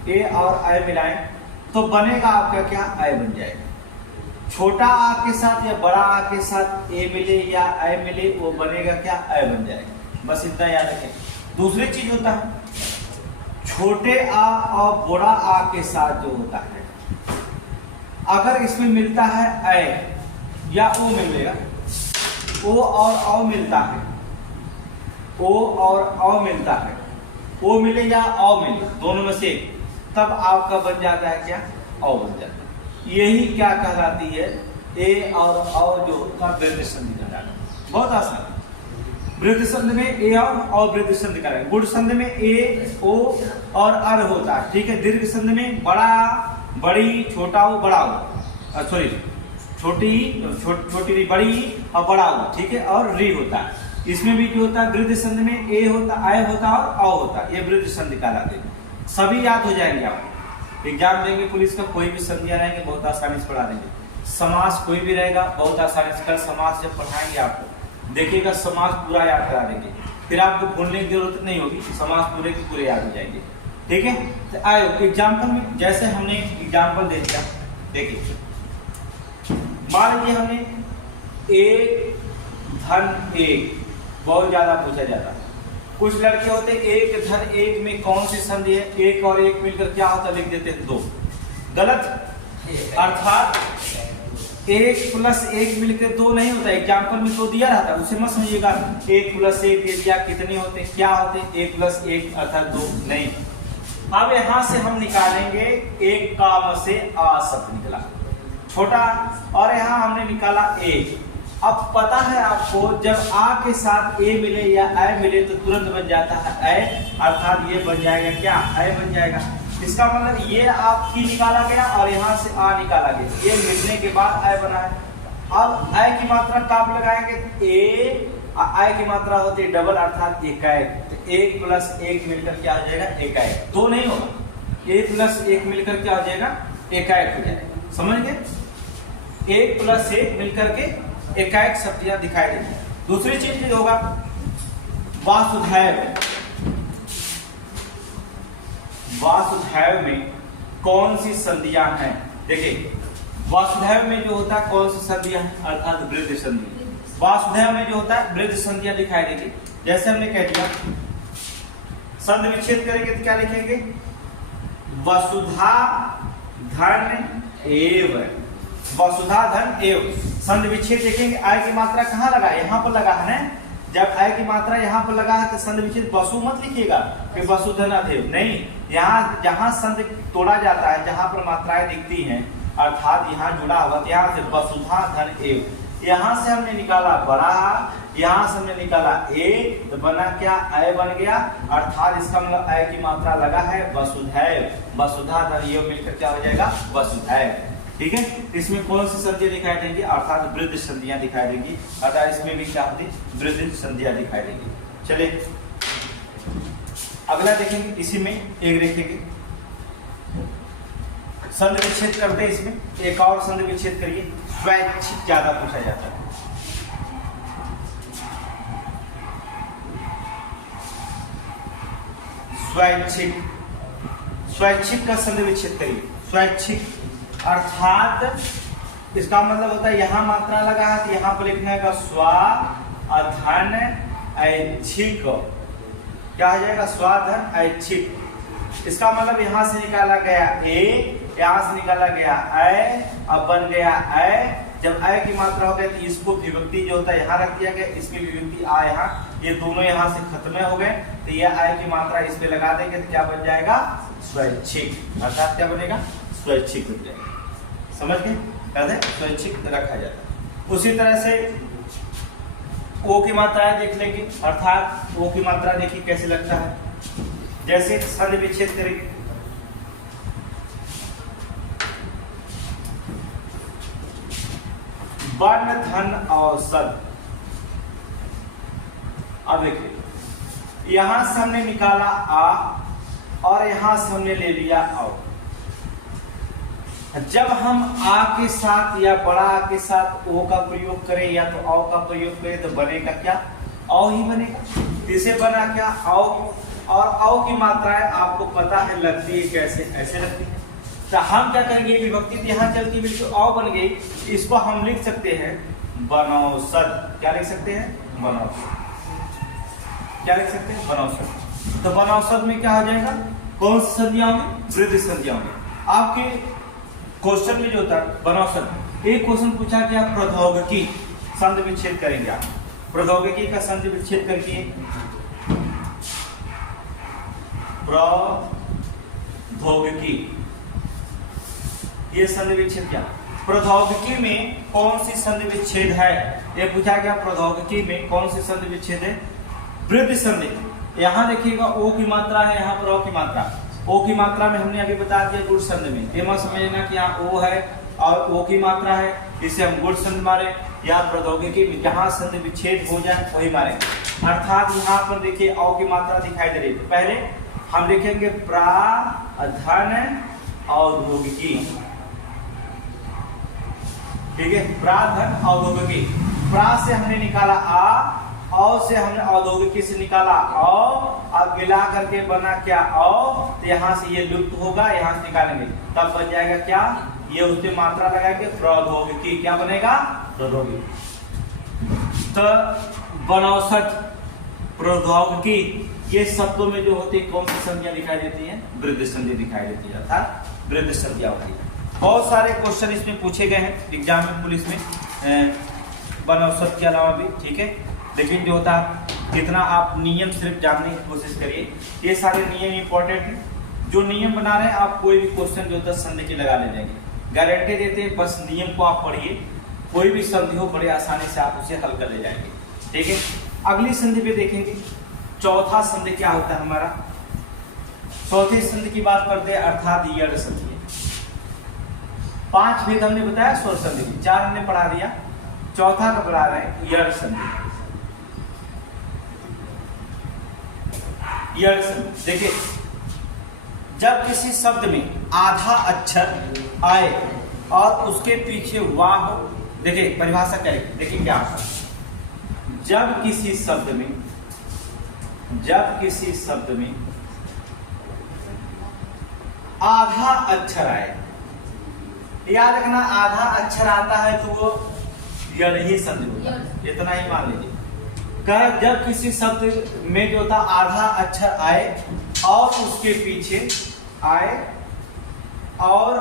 ए और आय मिलाएं तो बनेगा आपका क्या, आय बन जाएगा। छोटा आ के साथ या बड़ा आ के साथ ए मिले या आय मिले, वो बनेगा क्या, आय बन जाएगा। बस इतना याद रखें। दूसरी चीज होता है, छोटे आ और बड़ा आ के साथ जो होता है, अगर इसमें मिलता है अ या ओ मिलेगा, ओ और औ मिलता है, ओ और औ मिलता है, ओ मिले या औ मिले, दोनों में से तब आपका बन जाता है क्या, औ बन जाता है। यही क्या कहलाती है, ए और औ जो का वृद्धि संधि कहलाता। बहुत आसान। वृद्धि संधि में ए और वृद्धि संधि करेंगे। गुण संधि में ए, ओ और अर होता है। ठीक है, दीर्घ संधि में बड़ा, बड़ी, छोटा हो, बड़ा हो, सॉरी छोटी बड़ी और बड़ा हो। ठीक है, और री होता है। इसमें भी क्या होता है, वृद्धि संधि में ए होता, आय होता है और औ होता है, ये वृद्धि संधि कहलाते हैं। सभी याद हो जाएंगे। आप एग्जाम देंगे पुलिस का, कोई भी संधियां रहेंगे बहुत आसानी से पढ़ा देंगे। समास कोई भी रहेगा बहुत आसानी से। कल समास जब पढ़ाएंगे आपको देखिएगा, समास पूरा याद करा देंगे, फिर आपको भूलने की जरूरत नहीं होगी, समास पूरे के पूरे याद हो जाएंगे। ठीक है, तो आयो एग्जाम्पल में, जैसे हमने एग्जाम्पल दे दिया, देखिए मान लीजिए हमने एक धन एक, बहुत ज्यादा पूछा जाता है। कुछ लड़के होते एक धन एक में कौन सी संधि है, एक और एक मिलकर क्या होता, लिख देते हैं दो। गलत, अर्थात एक प्लस एक मिलकर दो नहीं होता। एग्जाम्पल में तो दिया रहता है, उसे मत समझिएगा एक प्लस एक क्या कितने होते, क्या होते, एक प्लस एक अर्थात दो नहीं। अब यहां से हम निकालेंगे एक काम से आ शब्द निकला छोटा, और यहां हमने निकाला एक। अब पता है आपको, जब आ के साथ ए मिले या आय मिले तो तुरंत बन जाता है आय अर्थात ये बन जाएगा क्या, अय बन जाएगा। इसका मतलब ये आपकी निकाला गया और यहाँ से आ निकाला गया, ये मिलने के बाद अय बना है। अब अय की मात्रा कब लगाएंगे, ए अय की मात्रा होती है डबल अर्थात इकाई, तो 1 + 1 मिलकर क्या हो जाएगा, इकाई। दो नहीं होगा, 1 + 1 मिलकर क्या हो जाएगा, एकाएक हो जाएगा। समझ गए, 1 + 1 मिलकर के एकाएक शब्दियां दिखाई देंगी। दूसरी चीज भी होगा वासुधैव। वासुधैव में कौन सी संधियां हैं, देखिए वासुधैव में जो होता है कौन सी संधियां हैं, अर्थात वृद्धि संधि। वासुधैव में जो होता है वृद्धि संधियां दिखाई देगी। जैसे हमने कह दिया संधि विच्छेद करेंगे तो क्या लिखेंगे, वसुधा धन एव, वसुधा धन एव। संधि विच्छेद देखेंगे, आय की मात्रा कहाँ लगा, यहाँ पर लगा है ना। जब आय की मात्रा यहाँ पर लगा है तो संधि विच्छेद वसु मत लिखिएगा कि वसुधन अधेव, नहीं, यहाँ जहाँ संधि तोड़ा जाता है, जहाँ पर मात्राएं दिखती हैं अर्थात यहाँ जुड़ा हुआ, यहाँ से वसुधा धन एव। यहाँ से हमने निकाला बड़ा, यहाँ से हमने निकाला ए, तो बना क्या, अय बन गया। अर्थात इसका मतलब अय की मात्रा लगा है वसुधैव, वसुधा धन एव मिलकर क्या हो जाएगा, वसुधैव। ठीक है, इसमें कौन सी संधियां दिखाई देंगी, अर्थात वृद्धि संधियां दिखाई देंगी। अर्थात इसमें भी क्या होती, वृद्धि संधियां दिखाई देंगी। चलिए अगला देखेंगे, इसी में एक देखेंगे संधि विच्छेद करते हैं। इसमें एक और संधि विच्छेद करिए, स्वैच्छिक ज्यादा पूछा जाता है। स्वैच्छिक, स्वैच्छिक का संधि विच्छेद करिए। स्वैच्छिक अर्थात इसका मतलब होता है यहाँ मात्रा लगा है तो यहाँ पर लिखना है स्वाधन ऐच्छिक, क्या हो जाएगा, स्वाधन ऐच्छिक। इसका मतलब यहाँ से निकाला गया ए, यहाँ से निकाला गया अय, अब बन गया अय। जब अय की मात्रा हो गई तो इसको विभक्ति जो होता है यहाँ रख दिया गया, इसकी विभक्ति आ यहाँ, ये दोनों यहाँ से खत्म हो गए, तो ये अय की मात्रा इस पे लगा देंगे तो क्या बन जाएगा, स्वैच्छिक। अर्थात क्या बनेगा, स्वैच्छिक बन जाएगा। समझ गए, कहते स्वैच्छिक रखा जाता है। उसी तरह से ओ की मात्रा देख लेंगे, अर्थात ओ की मात्रा देखिए कैसे लगता है। जैसे संधि विच्छेद करेंगे, वर्ण धन औसत। अब देखिए यहां से हमने निकाला आ और यहां से हमने ले लिया औ। जब हम आ के साथ या बड़ा आ के साथ ओ का प्रयोग करें या तो औ का प्रयोग करें तो बनेगा क्या, औ ही बनेगा। इसे बना क्या, औ। और औ की मात्राएं आपको पता है लगती है कैसे, ऐसे लगती है। तो हम क्या करेंगे, विभक्ति यहाँ चलती बिल्कुल औ बन गई, इसको हम लिख सकते हैं बनौसत। क्या लिख सकते हैं, बनौसत। क्या लिख सकते हैं, बनौसत। तो बनौसत में क्या हो जाएगा, कौन सी संधियां होंगी, वृद्धि संधियां होंगी। आपके क्वेश्चन में जो होता है बनौसत, एक क्वेश्चन पूछा कि आप प्रौद्योगिकी संधि विच्छेद करेंगे, आप प्रौद्योगिकी का संधि विच्छेद करके प्रौद्योगिकी, ये संधि विच्छेद क्या, प्रौद्योगिकी में कौन सी संधि विच्छेद है, ये पूछा गया। प्रौद्योगिकी में कौन सी संधि विच्छेद है, वृद्धि संधि। यहाँ देखिएगा ओ की मात्रा है, यहाँ पर ओ की मात्रा, ओ की मात्रा में हमने अभी बता दिया गुण संधि में, ये मत समझना कि यहाँ ओ है और ओ की मात्रा है, इसे हम गुण संधि मारे, या प्रौद्योगिकी में जहाँ संधि विच्छेद हो जाए वही मारे। अर्थात यहाँ पर देखिए ओ की मात्रा दिखाई दे रही है, पहले हम लिखेंगे प्राधन औद्योगिकी। ठीक है, प्राधन औद्योगिकी, प्रा से हमने निकाला आ, औ से हमने औद्योगिकी से निकाला औ, अब मिला करके बना क्या औ, तो यहाँ से ये लुप्त होगा, यहाँ से निकालेंगे तब बन जाएगा क्या, ये उसपे मात्रा लगाएंगे प्रौद्योगिकी, क्या बनेगा, प्रौद्योगिकी। तो बनौसत, प्रौद्योगिकी, ये शब्दों में जो होती है कौन सी संधियां दिखाई देती हैं, वृद्धि संधि दिखाई देती है, अर्थात वृद्धि संधियां होती है। बहुत सारे क्वेश्चन इसमें पूछे गए हैं एग्जाम में, पुलिस में बनौसत के अलावा भी। ठीक है, लेकिन जो होता है कितना आप नियम सिर्फ जानने की कोशिश करिए, ये सारे नियम इंपॉर्टेंट हैं। जो नियम बना रहे हैं आप, कोई भी क्वेश्चन जो होता है संधि के लगा ले जाएंगे, गारंटी देते हैं। बस नियम को आप पढ़िए, कोई भी संधि हो बड़े आसानी से आप उसे हल कर ले जाएंगे। ठीक है, अगली संधि पे देखेंगे, चौथा संधि क्या होता है हमारा, चौथी संधि की बात करते हैं अर्थात यड़ संधि। 5 भेद हमने बताया स्वर संधि की, 4 हमने पढ़ा दिया, चौथा का पढ़ा रहे हैं यड़ संधि। यड़ संधि देखिए, जब किसी शब्द में आधा अक्षर आए और उसके पीछे वाह हो, देखिए परिभाषा क्या है, देखिए क्या होता है। जब किसी शब्द में आधा अक्षर आए, याद रखना आधा अक्षर आता है तो वो यड़ ही संधि होता है, इतना ही मान लीजिए। जब किसी शब्द में जो होता आधा अक्षर आए और उसके पीछे आए और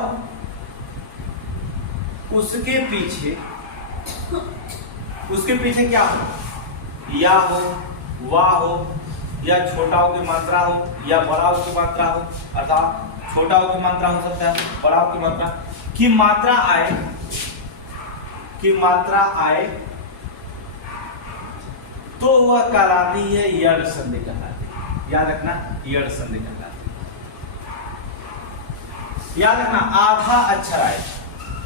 उसके पीछे क्या हो, या हो, वाह हो, या छोटा हो की मात्रा हो, या बड़ा हो की मात्रा हो, अर्थात छोटा हो की मात्रा हो सकता है, बड़ा हो की मात्रा आए तो वह कहलाती है यड़ संधि कहलाती है। याद रखना यड़ संधि कहलाती है। याद रखना आधा अक्षर आए,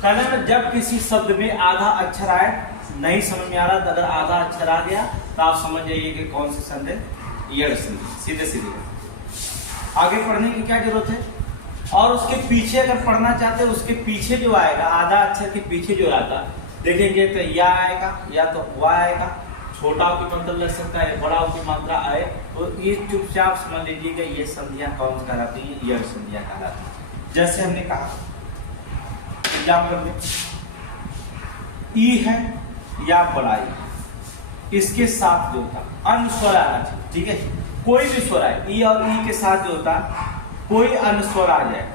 कहने में जब किसी शब्द में आधा अक्षर आए, नहीं समझ में आ रहा तो अगर आधा अक्षर आ गया तो आप समझ जाइए कि कौन सी संधि, यड़ संधि, सीधे सीधे। आगे पढ़ने की क्या जरूरत है, और उसके पीछे अगर पढ़ना चाहते हैं, उसके पीछे जो आएगा आधा अक्षर के पीछे जो आता देखेंगे तो या आएगा या तो वाह आएगा, छोटा की मतलब लग सकता है, बड़ा की मात्रा आए, तो ये चुपचाप समझ लीजिएगा ये संधियां कौन कहलाती है, यड़ संधियां कहलाती है। जैसे हमने कहा एग्जाम्पल में ई है या बड़ाई, इसके साथ जो होता अनुस्वर आना चाहिए, ठीक है। कोई भी स्वर आए, ई और ई के साथ जो होता कोई अनुस्वर आ जाए,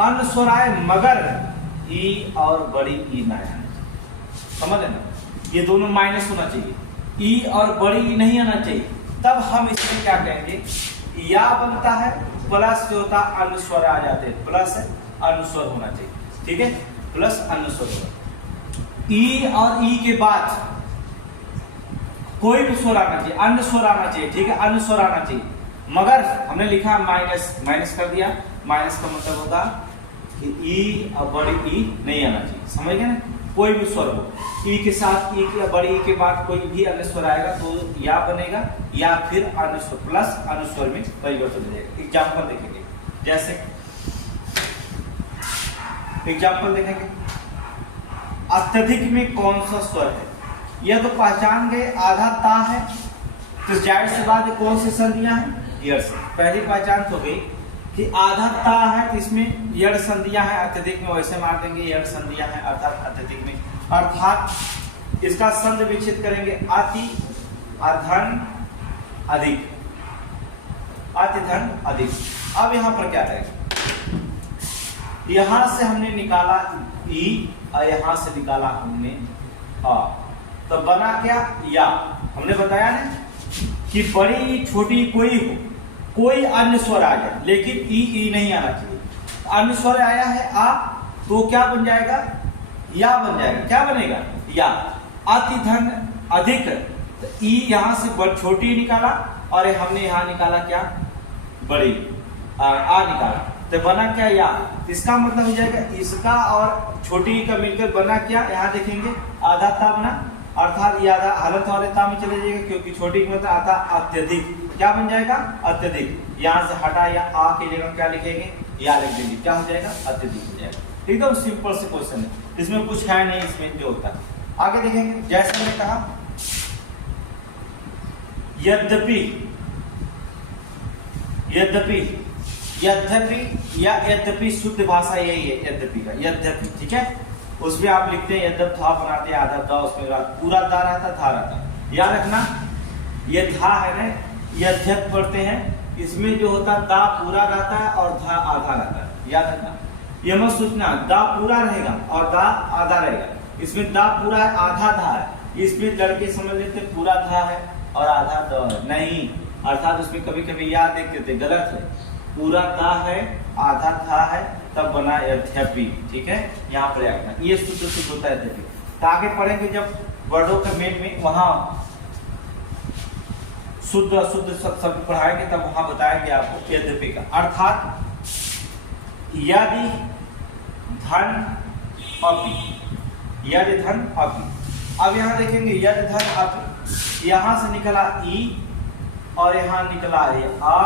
अनुस्वर आए मगर ई और बड़ी ई ना आना चाहिए, समझ लेना, ये दोनों माइनस होना चाहिए, ई और बड़ी ई नहीं आना चाहिए। तब हम इसमें क्या कहेंगे, या बनता है प्लस जो होता अनुस्वर आ जाते हैं, प्लस अनुस्वर होना चाहिए, ठीक है, प्लस अनुस्वर होगा। ई और ई के बाद कोई भी स्वर आना चाहिए, अनुस्वर आना चाहिए, ठीक है, अनुस्वर आना चाहिए, मगर हमने लिखा माइनस, माइनस कर दिया, माइनस का मतलब होगा कि ई और बड़ी ई नहीं आना चाहिए, समझ गए ना। कोई भी स्वर हो, ई के साथ ई के बड़ी ई के बाद कोई भी अनुस्वर आएगा तो या बनेगा, या फिर अनुस्वर प्लस अनुस्वर में परिवर्तन हो जाएगा। एग्जाम्पल देखेंगे, जैसे एग्जाम्पल देखेंगे, अत्यधिक में कौन सा स्वर है, यह तो पहचान गए आधा ता है, तो जाहिर सी बात है कौन सी संधियां हैं, यड़ से पहली पहचान तो गई कि आधा ता है तो इसमें यड़ संधियां हैं, अत्यधिक में वैसे मार देंगे यड़ संधियां हैं, अर्थात अत्यधिक में, अर्थात इसका संधि विच्छेद करेंगे अति अधन अधिक, अति धन अधिक। अब यहां पर क्या करेंगे, यहां से हमने निकाला ई और यहां से निकाला हमने आ, तो बना क्या, या। हमने बताया ना कि बड़ी छोटी कोई हो, कोई अन्य स्वर आ जाए लेकिन ई नहीं आना चाहिए, अन्य स्वर आया है आ तो क्या बन जाएगा, या बन जाएगा, क्या बनेगा, या। अति धन अधिक, तो ई यहां से छोटी निकाला और हमने यहां निकाला क्या, बड़ी आ निकाला, तो बना क्या, या। इसका मतलब हो जाएगा इसका और छोटी का मिलकर बना क्या, यहाँ देखेंगे आधा ता बना, अर्थात ये आधा हालत वाले ता में चले जाएगा क्योंकि छोटी का मतलब आधा अत्यधिक, क्या बन जाएगा, अत्यधिक। यहाँ से हटा या आ की जगह क्या लिखेंगे, या लिख देंगे, क्या हो जाएगा, अत्यधिक हो जाएगा। एकदम सिंपल से क्वेश्चन है, इसमें कुछ है नहीं, इसमें जो होता है। आगे देखेंगे, जैसे मैंने कहा यद्यपि, यद्यपि, यद्यपि या यद्यपि शुद्ध भाषा यही है, यद्यपि का, यद्यपि, ठीक है। उसमें आप लिखते हैं यद्यप था बनाते हैं, आधा दा, उसमें पूरा दा रहता, था रहता, याद रखना। ये धा है ना, यद्यप पढ़ते हैं, इसमें जो होता दा पूरा रहता है और धा आधा रहता है, याद रखना। ये मत सोचना दा पूरा रहेगा और दा आधा रहेगा, इसमें दा पूरा है आधा धा है, इसमें लड़के समझ लेते पूरा धा है और आधा दा है, नहीं, अर्थात उसमें कभी कभी याद देखते थे, गलत है, पूरा दा है आधा था है, तब बना यद्यपि, ठीक है। यहाँ पर रखना, ये शुद्ध शुद्ध होता है यद्यपि। तो आगे पढ़ेंगे जब वर्डों के मेन में वहां शुद्ध अशुद्ध सब पढ़ाएंगे तब वहां बताएंगे आपको यद्यपि का। अर्थात यदि धन अपि, यदि धन अपि। अब यहाँ देखेंगे यदि धन अपि, यहाँ से निकला ई और यहाँ निकला ये आ,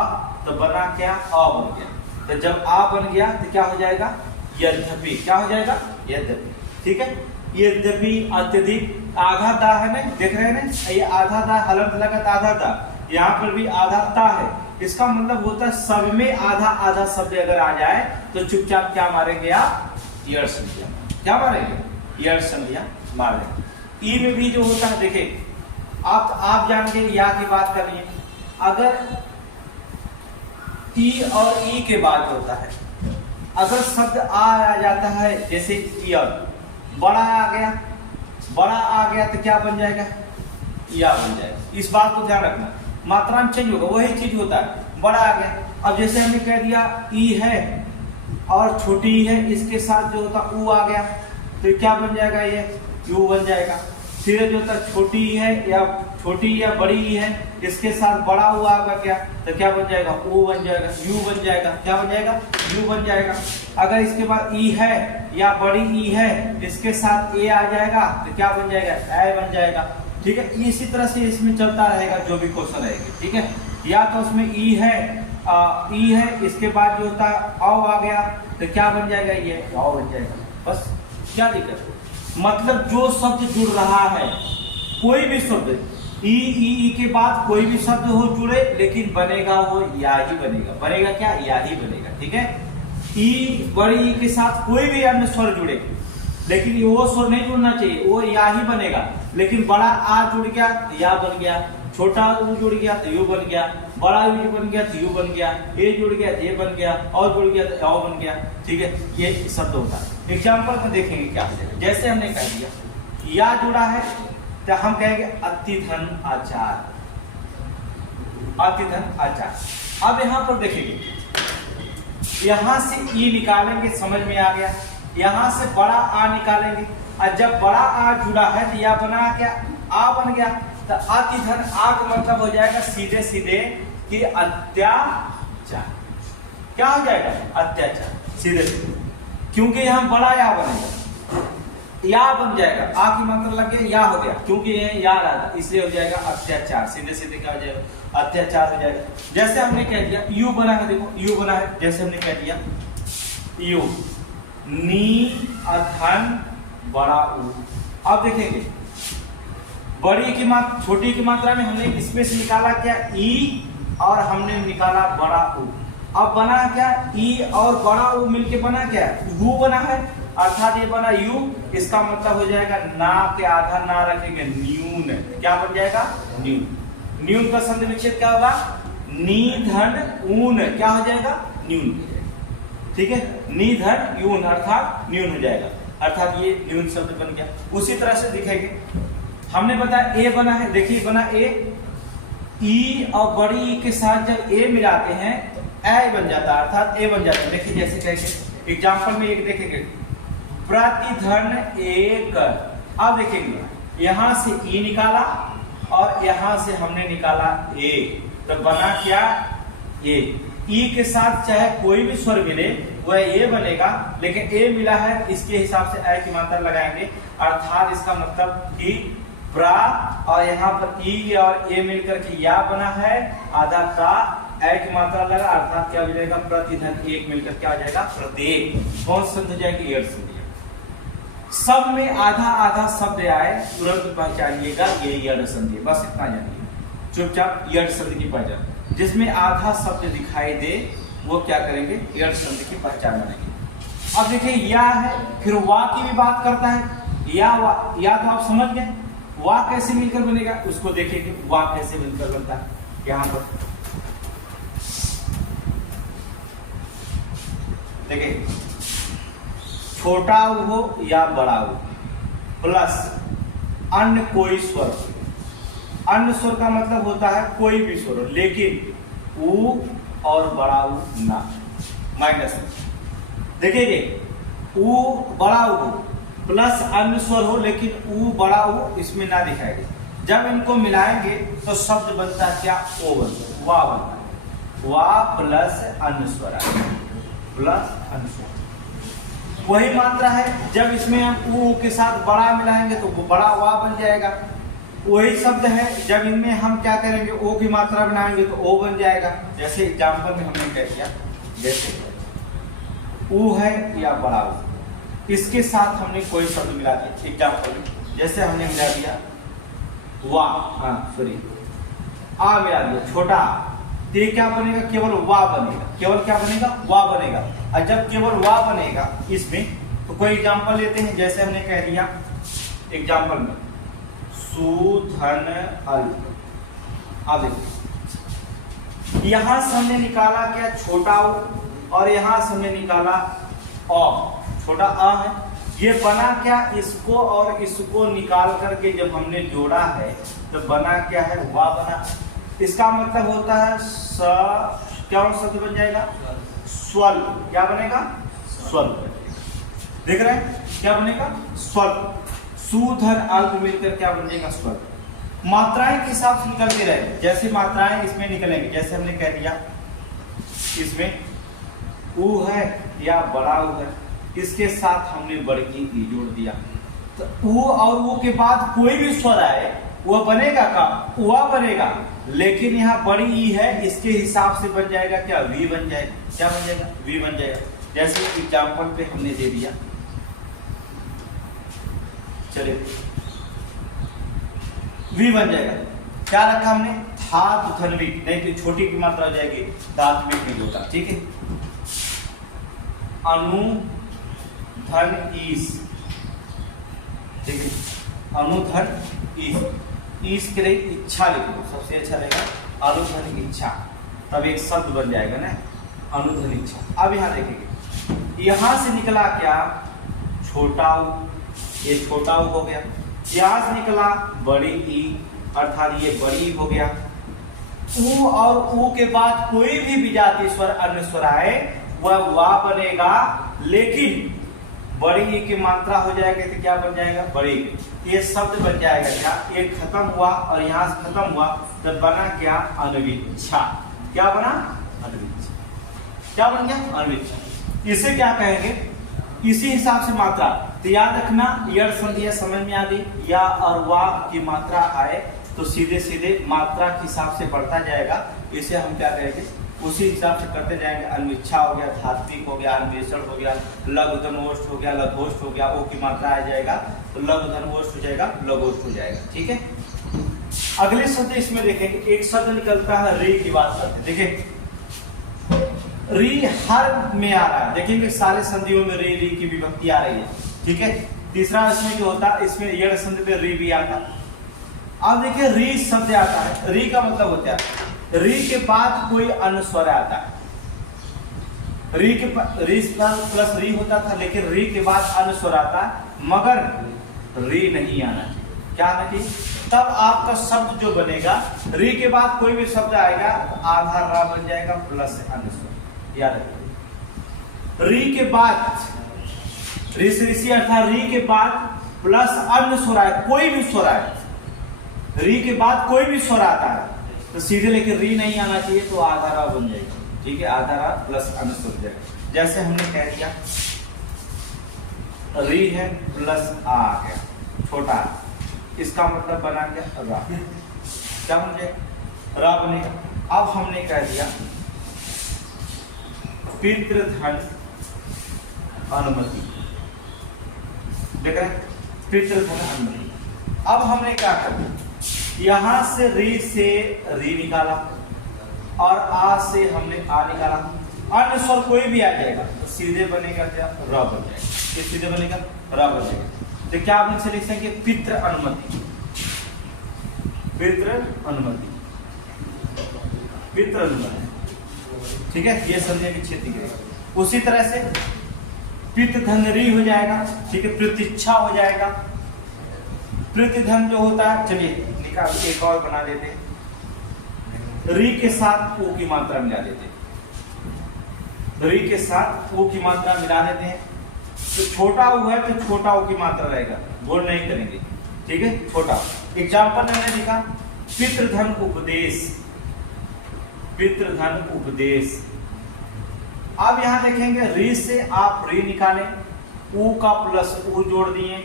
तो बना क्या, आ बन गया। तो जब आ बन गया तो क्या हो जाएगा, यद्यपि। क्या हो जाएगा, यद्यपि। ठीक है, यद्यपि अत्यधिक आधा दा है ना, देख रहे हैं ना, ये आधा दा हलंत लगा आधा दा, यहाँ पर भी आधा ता है। इसका मतलब होता है सब में आधा आधा शब्द अगर आ जाए तो चुपचाप क्या मारेंगे आप, यड़ संधिया। क्या मारेंगे, यड़ संधिया मारेंगे। ई में भी जो होता है, देखिए आप जान गए या की बात करिए। अगर ई और ई के बाद होता है, अगर शब्द आ जाता है, जैसे बड़ा आ गया, बड़ा आ गया तो क्या बन जाएगा, या बन जाएगा। इस बात को ध्यान रखना, मात्रा में चेंज होगा, वही चीज होता है। बड़ा आ गया, अब जैसे हमने कह दिया ई है और छोटी ई है, इसके साथ जो होता ऊ आ गया तो क्या बन जाएगा, ये यू बन जाएगा। फिर जो होता छोटी ई है या छोटी या बड़ी ई है, इसके साथ बड़ा ऊ आ गया तो क्या बन जाएगा, ओ बन जाएगा, यू बन जाएगा। क्या बन जाएगा, यू बन जाएगा। अगर इसके बाद ई है या बड़ी ई है, इसके साथ ए आ जाएगा तो क्या बन जाएगा, ए बन जाएगा। ठीक है, इसी तरह से इसमें चलता रहेगा जो भी क्वेश्चन रहेगा। ठीक है, या तो उसमें ई है, इसके बाद जो होता है औ आ गया तो क्या बन जाएगा, ये औ बन जाएगा। बस क्या दिक्कत, मतलब जो शब्द जुड़ रहा है, कोई भी शब्द ई के बाद कोई भी शब्द हो जुड़े, लेकिन बनेगा वो या ही बनेगा। बनेगा क्या, या ही बनेगा। ठीक है, ई बड़ी ई के साथ कोई भी अन्य स्वर जुड़े, लेकिन वो स्वर नहीं जुड़ना चाहिए, वो या ही बनेगा। लेकिन बड़ा आ जुड़ गया तो या बन गया, छोटा ऊ जुड़ गया तो यू बन गया, बड़ा यू बन गया तो यू बन गया, ए जुड़ गया तो ए बन गया, और जुड़ गया तो औ बन गया। ठीक है, ये शब्द होता है। एग्जाम्पल में देखेंगे क्या हो जाएगा। जैसे हमने कह दिया या जुड़ा है तो हम कहेंगे अति धन आचार, अति धन आचार। अब यहाँ पर देखेंगे, यहाँ से ई निकालेंगे, समझ में आ गया। यहाँ से बड़ा आ निकालेंगे, और जब बड़ा आ जुड़ा है तो या बना क्या, आ बन गया। तो अति धन आ का मतलब हो जाएगा सीधे सीधे कि अत्याचार। क्या हो जाएगा, अत्याचार, सीधे सीधे, क्योंकि यहाँ बड़ा या बनेगा, या बन जाएगा। आ की मात्रा लग गया, या हो गया, क्योंकि ये या रहा था, इसलिए हो जाएगा अत्याचार। सीधे सीधे क्या हो जाएगा, अत्याचार हो जाएगा। जैसे हमने कह दिया यू बना है, देखो यू बना है, जैसे हमने कह दिया यू, नी अधन बड़ा ऊ। अब देखेंगे बड़ी की मात्रा छोटी की मात्रा में हमने इसमें से निकाला क्या, ई, और हमने निकाला बड़ा ऊ। अब बना क्या, ई और बड़ा ऊ मिलके बना क्या, यू बना है। अर्थात ये बना यू, इसका मतलब हो जाएगा ना के आधा ना रखेंगे, न्यून। क्या बन जाएगा, न्यून। न्यून का संधि विच्छेद क्या होगा, नी धन ऊन। क्या हो जाएगा, न्यून हो जाएगा। ठीक है, नी धन यून अर्थात न्यून हो जाएगा, अर्थात ये न्यून शब्द बन गया। उसी तरह से दिखेंगे, हमने बताया ए बना है, देखिए बना ए, ई और बड़ी ई के साथ जब ए मिलाते हैं तो ए बन जाता है, अर्थात ए बन जाता है। देखिए जैसे कहेंगे एग्जाम्पल में एक देखेंगे, प्रतिधन एक। अब देखेंगे यहाँ से ई निकाला और यहाँ से हमने निकाला ए, तो बना क्या, ए। ई के साथ चाहे कोई भी स्वर मिले वह ए बनेगा, लेकिन ए मिला है इसके हिसाब से ए की मात्रा लगाएंगे। अर्थात इसका मतलब कि प्रा और यहाँ पर ई और ए मिलकर के या बना है, आधा का ए की मात्रा लगा, अर्थात क्या हो जाएगा, प्रतिधन एक मिलकर क्या हो जाएगा, प्रत्येक। कौन सा संधि हो जाएगी, यड़ संधि। सब में आधा आधा शब्द आए तुरंत पहचानिएगा ये यड़ संधि, बस इतना जानिए। चुपचाप यड़ संधि की पहचान, जिसमें आधा शब्द दिखाई दे वो क्या करेंगे, यड़ संधि की पहचान बनेगी। अब देखिए या है, फिर वा की भी बात करता है, या वा, या तो आप समझ गए, वा कैसे मिलकर बनेगा उसको देखेंगे, वा कैसे मिलकर बनता है। यहाँ पर देखिए, छोटा हो या बड़ा हो प्लस अन्य कोई स्वर। अन्य स्वर का मतलब होता है कोई भी स्वर, लेकिन ऊ और बड़ा ऊ ना, माइनस। देखिए ऊ बड़ा ऊ प्लस अन्य स्वर हो, लेकिन ऊ बड़ा ऊ इसमें ना दिखाई दे, जब इनको मिलाएंगे तो शब्द बनता है क्या? ओ बनता है, वा बनता है। वा प्लस अनुस्वर प्लस अनुस्वर, वही मात्रा है। जब इसमें हम ऊ के साथ बड़ा मिलाएंगे तो वो बड़ा वा बन जाएगा। वही शब्द है, जब इनमें हम क्या करेंगे, ओ की मात्रा बनाएंगे तो ओ बन जाएगा। जैसे एग्जाम्पल में हमने कह दिया, जैसे ऊ है या बड़ा ऊ, इसके साथ हमने कोई शब्द मिला दिया। एग्जाम्पल में जैसे हमने मिला दिया वा, आ मिला दिया, छोटा आ, तो ये क्या बनेगा? केवल वा बनेगा। केवल क्या बनेगा? वा बनेगा। और जब केवल वा बनेगा इसमें, तो कोई एग्जाम्पल लेते हैं। जैसे हमने कह दिया एग्जाम्पल में सुधन अल, अब देखिए यहां से हमने निकाला क्या? छोटा उ, और यहां से हमने निकाला अ, छोटा अ है। ये बना क्या? इसको और इसको निकाल करके जब हमने जोड़ा है तो बना क्या है? वा बना। इसका मतलब होता है क्या शब्द बन जाएगा? स्वर। क्या बनेगा? स्वर। देख रहे हैं क्या बनेगा? स्वर। सुधन अल्प मिलकर क्या बन जाएगा? स्वर। मात्राएं के हिसाब से निकलते रहे, जैसे मात्राएं इसमें निकलेंगे। जैसे हमने कह दिया इसमें ऊ है या बड़ा ऊ है, इसके साथ हमने बड़की ई जोड़ दिया, तो ऊ और ऊ के बाद कोई भी स्वर आए वह बनेगा का? उआ बनेगा। लेकिन यहाँ बड़ी ई है, इसके हिसाब से बन जाएगा क्या? वी बन जाएगा। क्या बन जाएगा? वी बन जाएगा। जैसे एग्जाम्पल पे हमने दे दिया, चलिए वी बन जाएगा। क्या रखा हमने? धातु धन्विक, नहीं तो छोटी की मात्रा हो जाएगी, धात्विक नहीं होता। ठीक है, अनु धन ईस, ठीक है, अनुधन ईस, ईस के लिए इच्छा लिखो, सबसे अच्छा रहेगा अनुधन इच्छा, तब एक शब्द बन जाएगा ना, अनुधन इच्छा। अब यहाँ देखेंगे, यहां से निकला क्या? छोटा ऊ, ये छोटा ऊ हो गया। यहां से निकला बड़ी ई, अर्थात ये बड़ी हो गया। ऊ और ऊ के बाद कोई भी विजातीय स्वर अन्य स्वर आए वह वा बनेगा, लेकिन बड़ी ई की मात्रा हो जाएगी तो क्या बन जाएगा? बड़ी। ये शब्द बन जाएगा क्या? एक खत्म हुआ और यहाँ से खत्म हुआ तो बना क्या? अनविच्छा। क्या बना? अनविच्छा। क्या बन गया? अनविच्छा। इसे क्या कहेंगे? इसी हिसाब से मात्रा, तो याद रखना यड़ संधि समझ में आ गई, या और वा की मात्रा आए तो सीधे सीधे मात्रा के हिसाब से बढ़ता जाएगा। इसे हम क्या कहेंगे? उसी हिसाब से करते जाएंगे। अनविच्छा हो गया, धात्विक हो गया, अन्वेषण हो गया, लघु धनोष्ठ हो गया, लघोष्ठ हो गया, ओ की मात्रा आ जाएगा तो लघु धनोष्ठ हो जाएगा, लघोष्ठ हो जाएगा। ठीक है, अगले शब्द इसमें देखेंगे, एक शब्द निकलता है री की बात करते हैं। देखिए री हर में आ रहा है, देखेंगे सारे संधियों में री की विभक्ति आ रही है। ठीक है, तीसरा इसमें जो होता है, इसमें यड़ संधि पे री भी आता है। अब देखिए री शब्द आता है, री का मतलब होता है री के बाद कोई अनुस्वर आता है। री के री प्लस री होता था, लेकिन री के बाद अनुस्वर आता है, मगर री नहीं आना चाहिए। क्या आना चाहिए? तब आपका शब्द जो बनेगा, री के बाद कोई भी शब्द आएगा आधा रा बन जाएगा प्लस अनुस्वर। याद रखिए, री के बाद ऋषि अर्थात री के बाद प्लस अन्य स्वर आए, कोई भी स्वर आए, री के बाद कोई भी स्वर आता है तो सीधे, लेकिन री नहीं आना चाहिए तो आधा रा बन जाएगा। ठीक है, आधा रा प्लस अनुस्वर हो जाएगा। जैसे हमने कह दिया री है प्लस आ गया, छोटा, इसका मतलब बना क्या? रा। क्या बन जाएगा? रा बनेगा। अब हमने कह दिया पितृधन अनुमति, देख रहे हैं, पितृधन अनुमति। अब हमने क्या कर दिया? यहां से री निकाला और आ से हमने आ निकाला, अन्य स्वर कोई भी आ जाएगा तो सीधे बनेगा क्या? र बन जाएगा। ये सीधे बनेगा र बन जाएगा। तो क्या आप लिख सकेंगे? पितृ अनुमति, पितृ अनुमति, पितृ अनुमति। ठीक है, ये समझने की क्षेत्र की। उसी तरह से पितृधन री हो जाएगा। ठीक है, प्रतीक्षा हो जाएगा। प्रतिधन जो होता है, चलिए निकाल एक और बना देते हैं, री के साथ ओ की मात्रा मिला देते हैं। री के साथ ओ की मात्रा मिला देते हैं तो छोटा ओ है तो छोटा ओ की मात्रा रहेगा, बोल नहीं करेंगे। ठीक है, छोटा एग्जाम्पल मैंने लिखा पितृधन उपदेश, पितृधन उपदेश। अब यहां देखेंगे री से आप री निकालें, ऊ का प्लस ऊ जोड़ दिए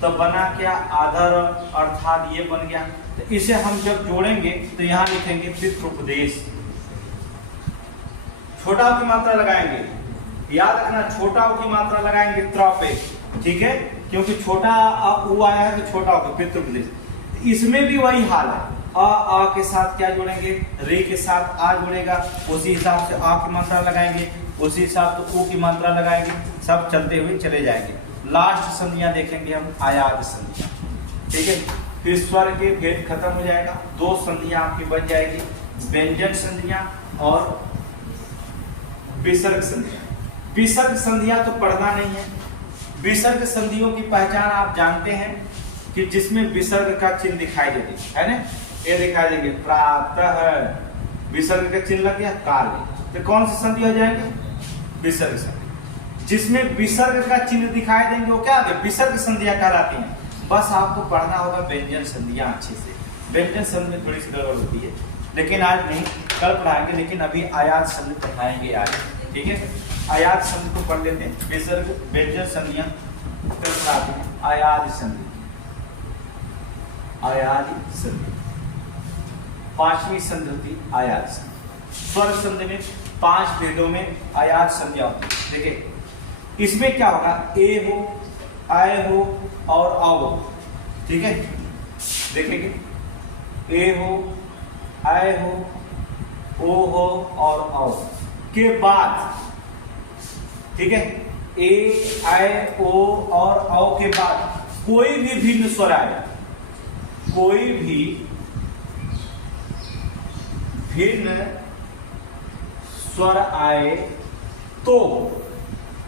तो बना क्या आदर, अर्थात ये बन गया। तो इसे हम जब जोड़ेंगे तो यहां लिखेंगे पितृपदेश। छोटा ऊ की मात्रा लगाएंगे, याद रखना छोटा ऊ की मात्रा लगाएंगे त्र पे, ठीक है, क्योंकि छोटा ऊ आया है तो छोटा ऊ पितृपदेश। इसमें भी वही हाल है, आ के साथ क्या जोड़ेंगे, रे के साथ आ जुड़ेगा, उसी हिसाब से आ की मात्रा लगाएंगे, उसी हिसाब से ऊ की मात्रा लगाएंगे, सब चलते हुए चले जाएंगे। लास्ट संधियां देखेंगे हम आयाद संधियां, ठीक है। फिर स्वर के भेद खत्म हो जाएगा, दो संधियां आपकी बन जाएगी, व्यंजन संधियां और विसर्ग संधियां। विसर्ग संधियां तो पढ़ना नहीं है। विसर्ग संधियों की पहचान आप जानते हैं कि जिसमें विसर्ग का चिन्ह दिखाई देती है ना, ये दिखाई देंगे प्रातः, विसर्ग का चिन्ह लग गया, काले, तो कौन सी संधि हो जाएगी, विसर्ग संधि। जिसमें विसर्ग का चिन्ह दिखाई देंगे वो क्या है, विसर्ग संधियां कहलाती हैं। बस आपको पढ़ना होगा व्यंजन संधियां अच्छे से। व्यंजन संधि में थोड़ी सी गड़बड़ होती है, लेकिन आज नहीं, कल पढ़ाएंगे, लेकिन अभी आयात संधि पढ़ाएंगे आज, ठीक है। आयात संधि को पढ़ लेते हैं, विसर्ग व्यंजन संधियां कल पढ़ाते हैं। आयात संधि, आयात संधि, पांचवी संधि होती आयात संधि। स्वर संधि में 5 भेदों में आयात संधियां होती है। देखिए इसमें क्या होगा, ए हो, आय हो और औ हो, ठीक है। देखेंगे ए हो, आय हो, ओ हो और औ के बाद, ठीक है, ए आय ओ और औ के बाद कोई भी भिन्न स्वर आए, कोई भी भिन्न स्वर आए तो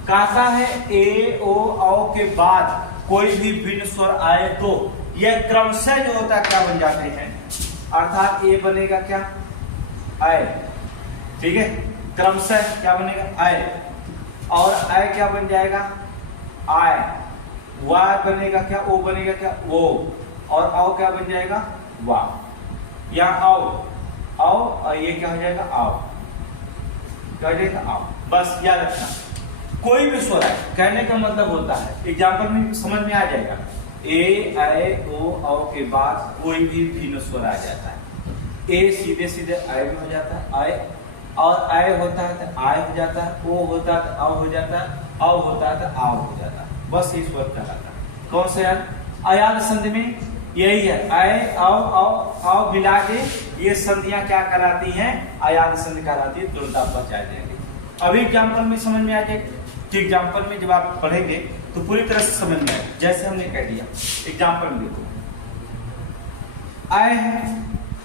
कहता है ए ओ औ के बाद कोई भी भिन्न स्वर आए तो यह क्रमशः जो होता है क्या बन जाते हैं, अर्थात ए बनेगा क्या, आय, ठीक है, क्रमशः क्या बनेगा, आय, और आय क्या बन जाएगा, आय, वाय बनेगा क्या, ओ बनेगा क्या, वो, और औ क्या बन जाएगा, वाह। यहाँ औ, और ये क्या हो जाएगा, आओ, क्या हो जाएगा, आओ। बस याद रखना, कोई भी स्वर आए, कहने का मतलब होता है, एग्जाम्पल में समझ में आ जाएगा, ए आय ओ औ के बाद कोई भी भिन्न स्वर आ जाता है। ए सीधे सीधे आय में हो जाता है, आय, और आय होता है तो आय हो जाता है, ओ होता है तो औ हो जाता है, औ होता है तो आओ हो जाता है, बस ये स्वर कहलाता है। कौन सा याद, आयात संधि में यही है, आय औ मिला के ये संधियां क्या कहलाती हैं, आयात संधि कहलाती है, तुरंत आप बचा जाएंगे। अभी एग्जाम्पल में समझ में आ जाएगा, एग्जाम्पल में जब आप पढ़ेंगे तो पूरी तरह से समझ में आए, जैसे हमने कह दिया। एग्जाम्पल में देखो, आय है,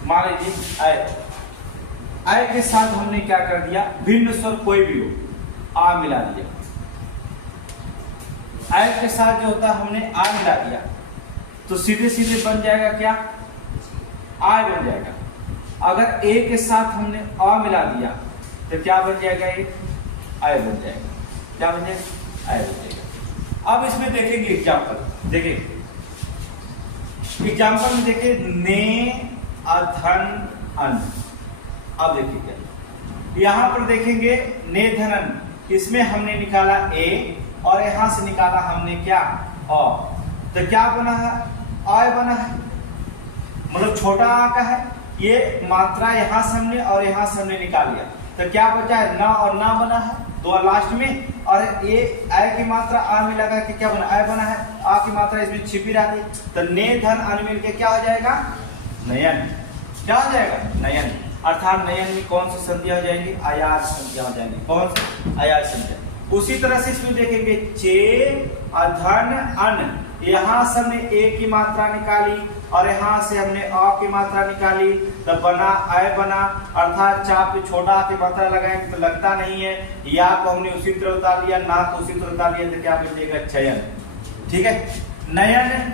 मान लीजिए आय, आय के साथ हमने क्या कर दिया, भिन्न स्वर कोई भी हो, आ मिला दिया। आय के साथ जो होता है हमने आ मिला दिया तो सीधे सीधे बन जाएगा क्या, आय बन जाएगा। अगर ए के साथ हमने आ मिला दिया तो क्या बन जाएगा, ये आय बन जाएगा, क्या बन जाएगा, आय बन जाएगा। अब इसमें देखेंगे एग्जाम्पल, देखिए एग्जाम्पल में देखिए, ने अधन अन। अब देखिए क्या, यहां पर देखेंगे ने धन अन, इसमें हमने निकाला ए और यहां से निकाला हमने क्या, अ, तो क्या बना है, आय बना है, मतलब छोटा आ का है, ये मात्रा यहां से हमने और यहां से हमने निकाल लिया, तो क्या बचा है, ना और ना बना है, तो लास्ट में, और ये आय की मात्रा आ में लगा के क्या बना, आय बना है, आ की मात्रा इसमें छिपी रहती, तो ने धन अन मिल के क्या हो जाएगा, नयन, क्या हो जाएगा, नयन। अर्थात नयन में कौन सी संधियां हो जाएंगी, आयात संधियां हो जाएंगी, कौन सी, आयात संधियां। उसी तरह से इसमें देखेंगे, चे अधन अन, यहाँ से हमने ए की मात्रा निकाली और यहाँ से हमने अ की मात्रा निकाली, तो बना आय बना, अर्थात चा पे छोटा की मात्रा लगाएंगे तो लगता नहीं है, या को हमने उसी तरह उतार लिया, ना तो उसी तरह उतार लिया, तो क्या बचेगा, चयन, ठीक है। नयन,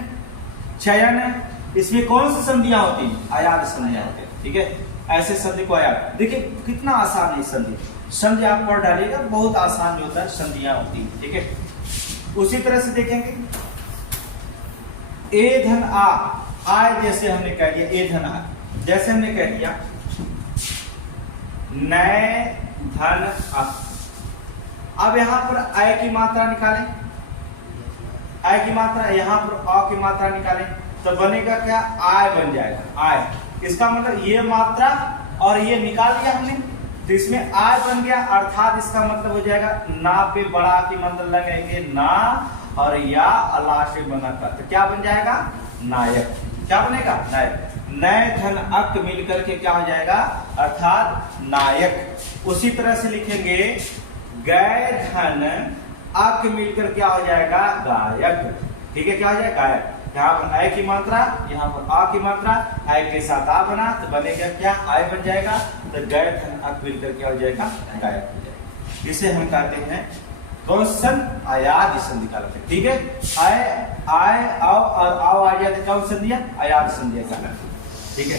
चयन, इसमें कौन सी संधियां होती हैं, आयात संधियां होती है, ठीक है। ऐसे संधि को आयात, देखिए कितना आसान है संधि, संधि आप पढ़ डालिएगा, बहुत आसान जो होता है संधियां होती है, ठीक है। उसी तरह से देखेंगे, ए धन आ, आय जैसे हमने कह दिया ए धन आय, जैसे हमने कह दिया नए धन अक। अब यहां पर आय की मात्रा निकालें, आय की मात्रा, यहां पर अ की मात्रा निकालें तो बनेगा क्या, आय बन जाएगा आय। इसका मतलब ये मात्रा और ये निकाल दिया हमने तो इसमें आय बन गया, अर्थात इसका मतलब हो जाएगा ना पे बड़ा की मंत्र लगेंगे ना और या अल्लाह से बना कर, तो क्या बन जाएगा नायक। क्या बनेगा नायक। नए धन अक मिलकर के क्या हो जाएगा अर्थात नायक। उसी तरह से लिखेंगे गए धन अक मिलकर क्या हो जाएगा गायक। ठीक है, क्या हो जाएगा गायक। यहाँ पर आय की मात्रा, यहाँ पर आ की मात्रा, आय के साथ आ बना तो बनेगा क्या आय बन जाएगा, तो गए धन अक मिलकर क्या हो जाएगा गायक हो जाएगा। इसे हम कहते हैं कौन सन अयाद संधि कहलाते हैं। ठीक है, आय आय आओ और आओ आ जाए तो कौन संधियां अयाद संधियां कहलाती है। ठीक है,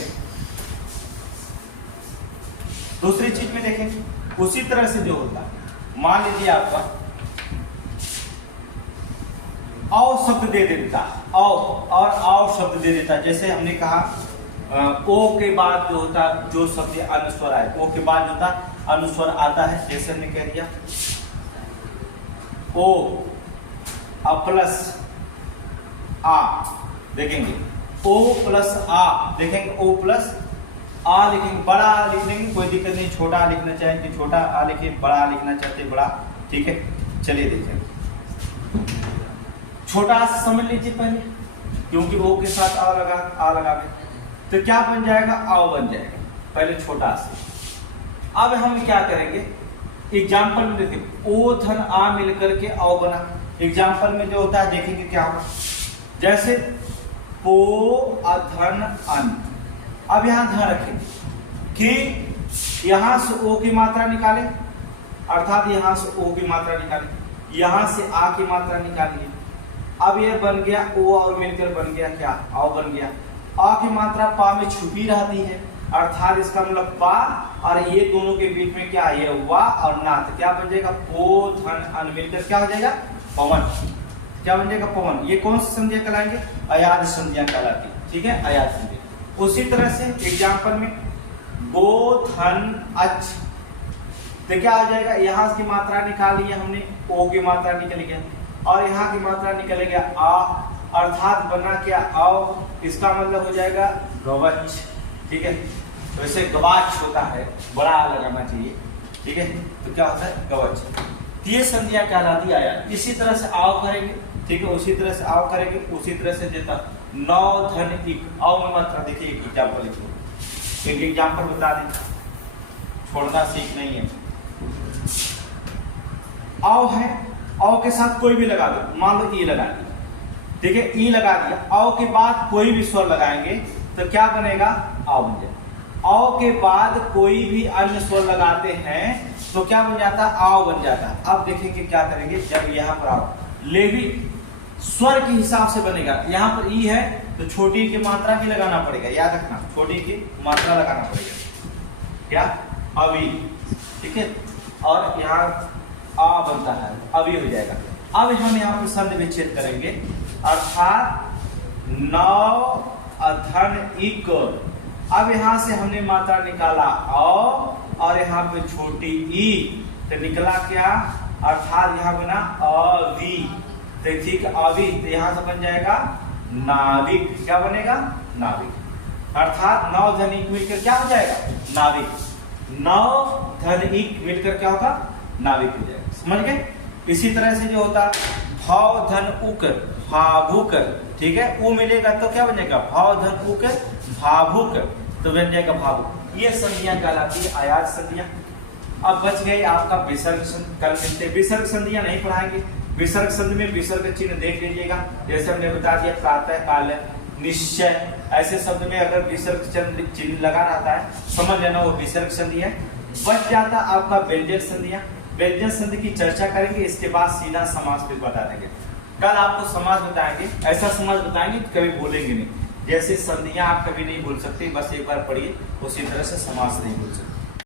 दूसरी चीज में देखें उसी तरह से जो होता है, मान लीजिए आपका औ शब्द दे देता, औ और आओ शब्द दे देता, जैसे हमने कहा ओ के बाद जो होता जो शब्द अनुस्वर आए, ओ के बाद जो होता अनुस्वर आता है, जैसे हमने कह दिया ओ प्लस आ, देखेंगे ओ प्लस आ, देखेंगे ओ प्लस आ लिखेंगे, बड़ा लिख लेंगे कोई दिक्कत नहीं, छोटा लिखना चाहेंगे छोटा आ लिखिए, बड़ा लिखना चाहते बड़ा। ठीक है, चलिए देखें छोटा आ समझ लीजिए पहले, क्योंकि ओ के साथ आ लगा तो क्या बन जाएगा आओ बन जाएगा पहले छोटा से। अब हम क्या करेंगे एग्जाम्पल में देखिए ओ धन आ मिलकर के आओ बना। एग्जाम्पल में जो होता है देखेंगे क्या होगा, जैसे पो अधन अन। अब यहां ध्यान रखेंगे कि यहां से ओ की मात्रा निकाले, अर्थात यहां से ओ की मात्रा निकाले, यहां से आ की मात्रा निकालिए। अब ये बन गया ओ और मिलकर बन गया क्या आओ बन गया। आ की मात्रा पा में छुपी रहती है, अर्थात इसका मतलब पा और ये दोनों के बीच में क्या है वा और ना, तो क्या बन जाएगा पो धन अन मिलकर क्या हो जाएगा पवन। क्या बन जाएगा पवन। ये कौन सी संधियां कहलाएंगे अयाद संधियां कहलाती है। ठीक है, अयाद संधि। उसी तरह से एग्जाम्पल में गो धन अच, तो क्या हो जाएगा यहाँ की मात्रा निकाली है हमने, ओ की मात्रा निकल गया और यहाँ की मात्रा निकल गया आ, अर्थात बना क्या आओ, इसका मतलब हो जाएगा गवच। ठीक है, वैसे गवाच होता है बड़ा लगाना चाहिए। ठीक है, तो क्या होता है गवच। ये संधियां कहलाती आया। इसी तरह से आओ करेंगे। ठीक है, उसी तरह से आओ करेंगे, उसी तरह से देता नौ धन एक आओ में मात्रा। देखिए एक एग्जाम्पल लिखो, एक एग्जाम्पल बता दें, छोड़ना सीख नहीं है। आओ है, आओ के साथ कोई भी लगा दो, मान लो ई लगा दिया। ठीक है, ई लगा दिया, आओ के बाद कोई भी स्वर लगाएंगे तो क्या बनेगा आओ बन जाएगा। आओ के बाद कोई भी अन्य स्वर लगाते हैं तो क्या बन जाता है आओ बन जाता है। अब देखेंगे क्या करेंगे, जब यहाँ पर आओ लेवी स्वर के हिसाब से बनेगा। यहाँ पर ई है तो छोटी की मात्रा भी लगाना पड़ेगा, याद रखना छोटी की मात्रा लगाना पड़ेगा क्या अभी। ठीक है, और यहाँ आ बनता है अभी हो जाएगा। अब हम यहाँ पर संधि विच्छेद करेंगे, अर्थात नौ अधन इक। अब यहां से हमने मात्रा निकाला औ और यहाँ पे छोटी ई, तो निकला क्या अर्थात यहाँ बना अवि। तो ठीक अवि, तो यहाँ से बन जाएगा नाविक। क्या बनेगा नाविक, अर्थात नौ धन इक मिलकर क्या हो जाएगा नाविक। नौ धन इक मिलकर क्या होगा नाविक हो जाएगा। समझ गए। इसी तरह से जो होता भाव धन उक भावुक। ठीक है, ऊ मिलेगा तो क्या बनेगा भाव धन उक भावुक, तो बन जाएगा भावुक। ये संधियां कहलाती है अयाद संधियां। अब बच गई आपका विसर्ग संधि। कल मिलते विसर्ग संधियां नहीं पढ़ाएंगे। विसर्ग संधि में विसर्ग चिन्ह देख लीजिएगा, जैसे हमने बता दिया प्रातः काल निश्चय, ऐसे शब्द में अगर विसर्ग चिन्ह लगा रहता है समझ लेना वो विसर्ग संधि है। बच जाता आपका व्यंजन संधियां। व्यंजन संधि की चर्चा करेंगे, इसके बाद सीधा समास पे बता देंगे। कल आपको समास बताएंगे, ऐसा समास बताएंगे कि कभी भूलेंगे नहीं। जैसे संधियां आप कभी नहीं भूल सकते, बस एक बार पढ़िए, उसी तरह से समास नहीं भूल सकते।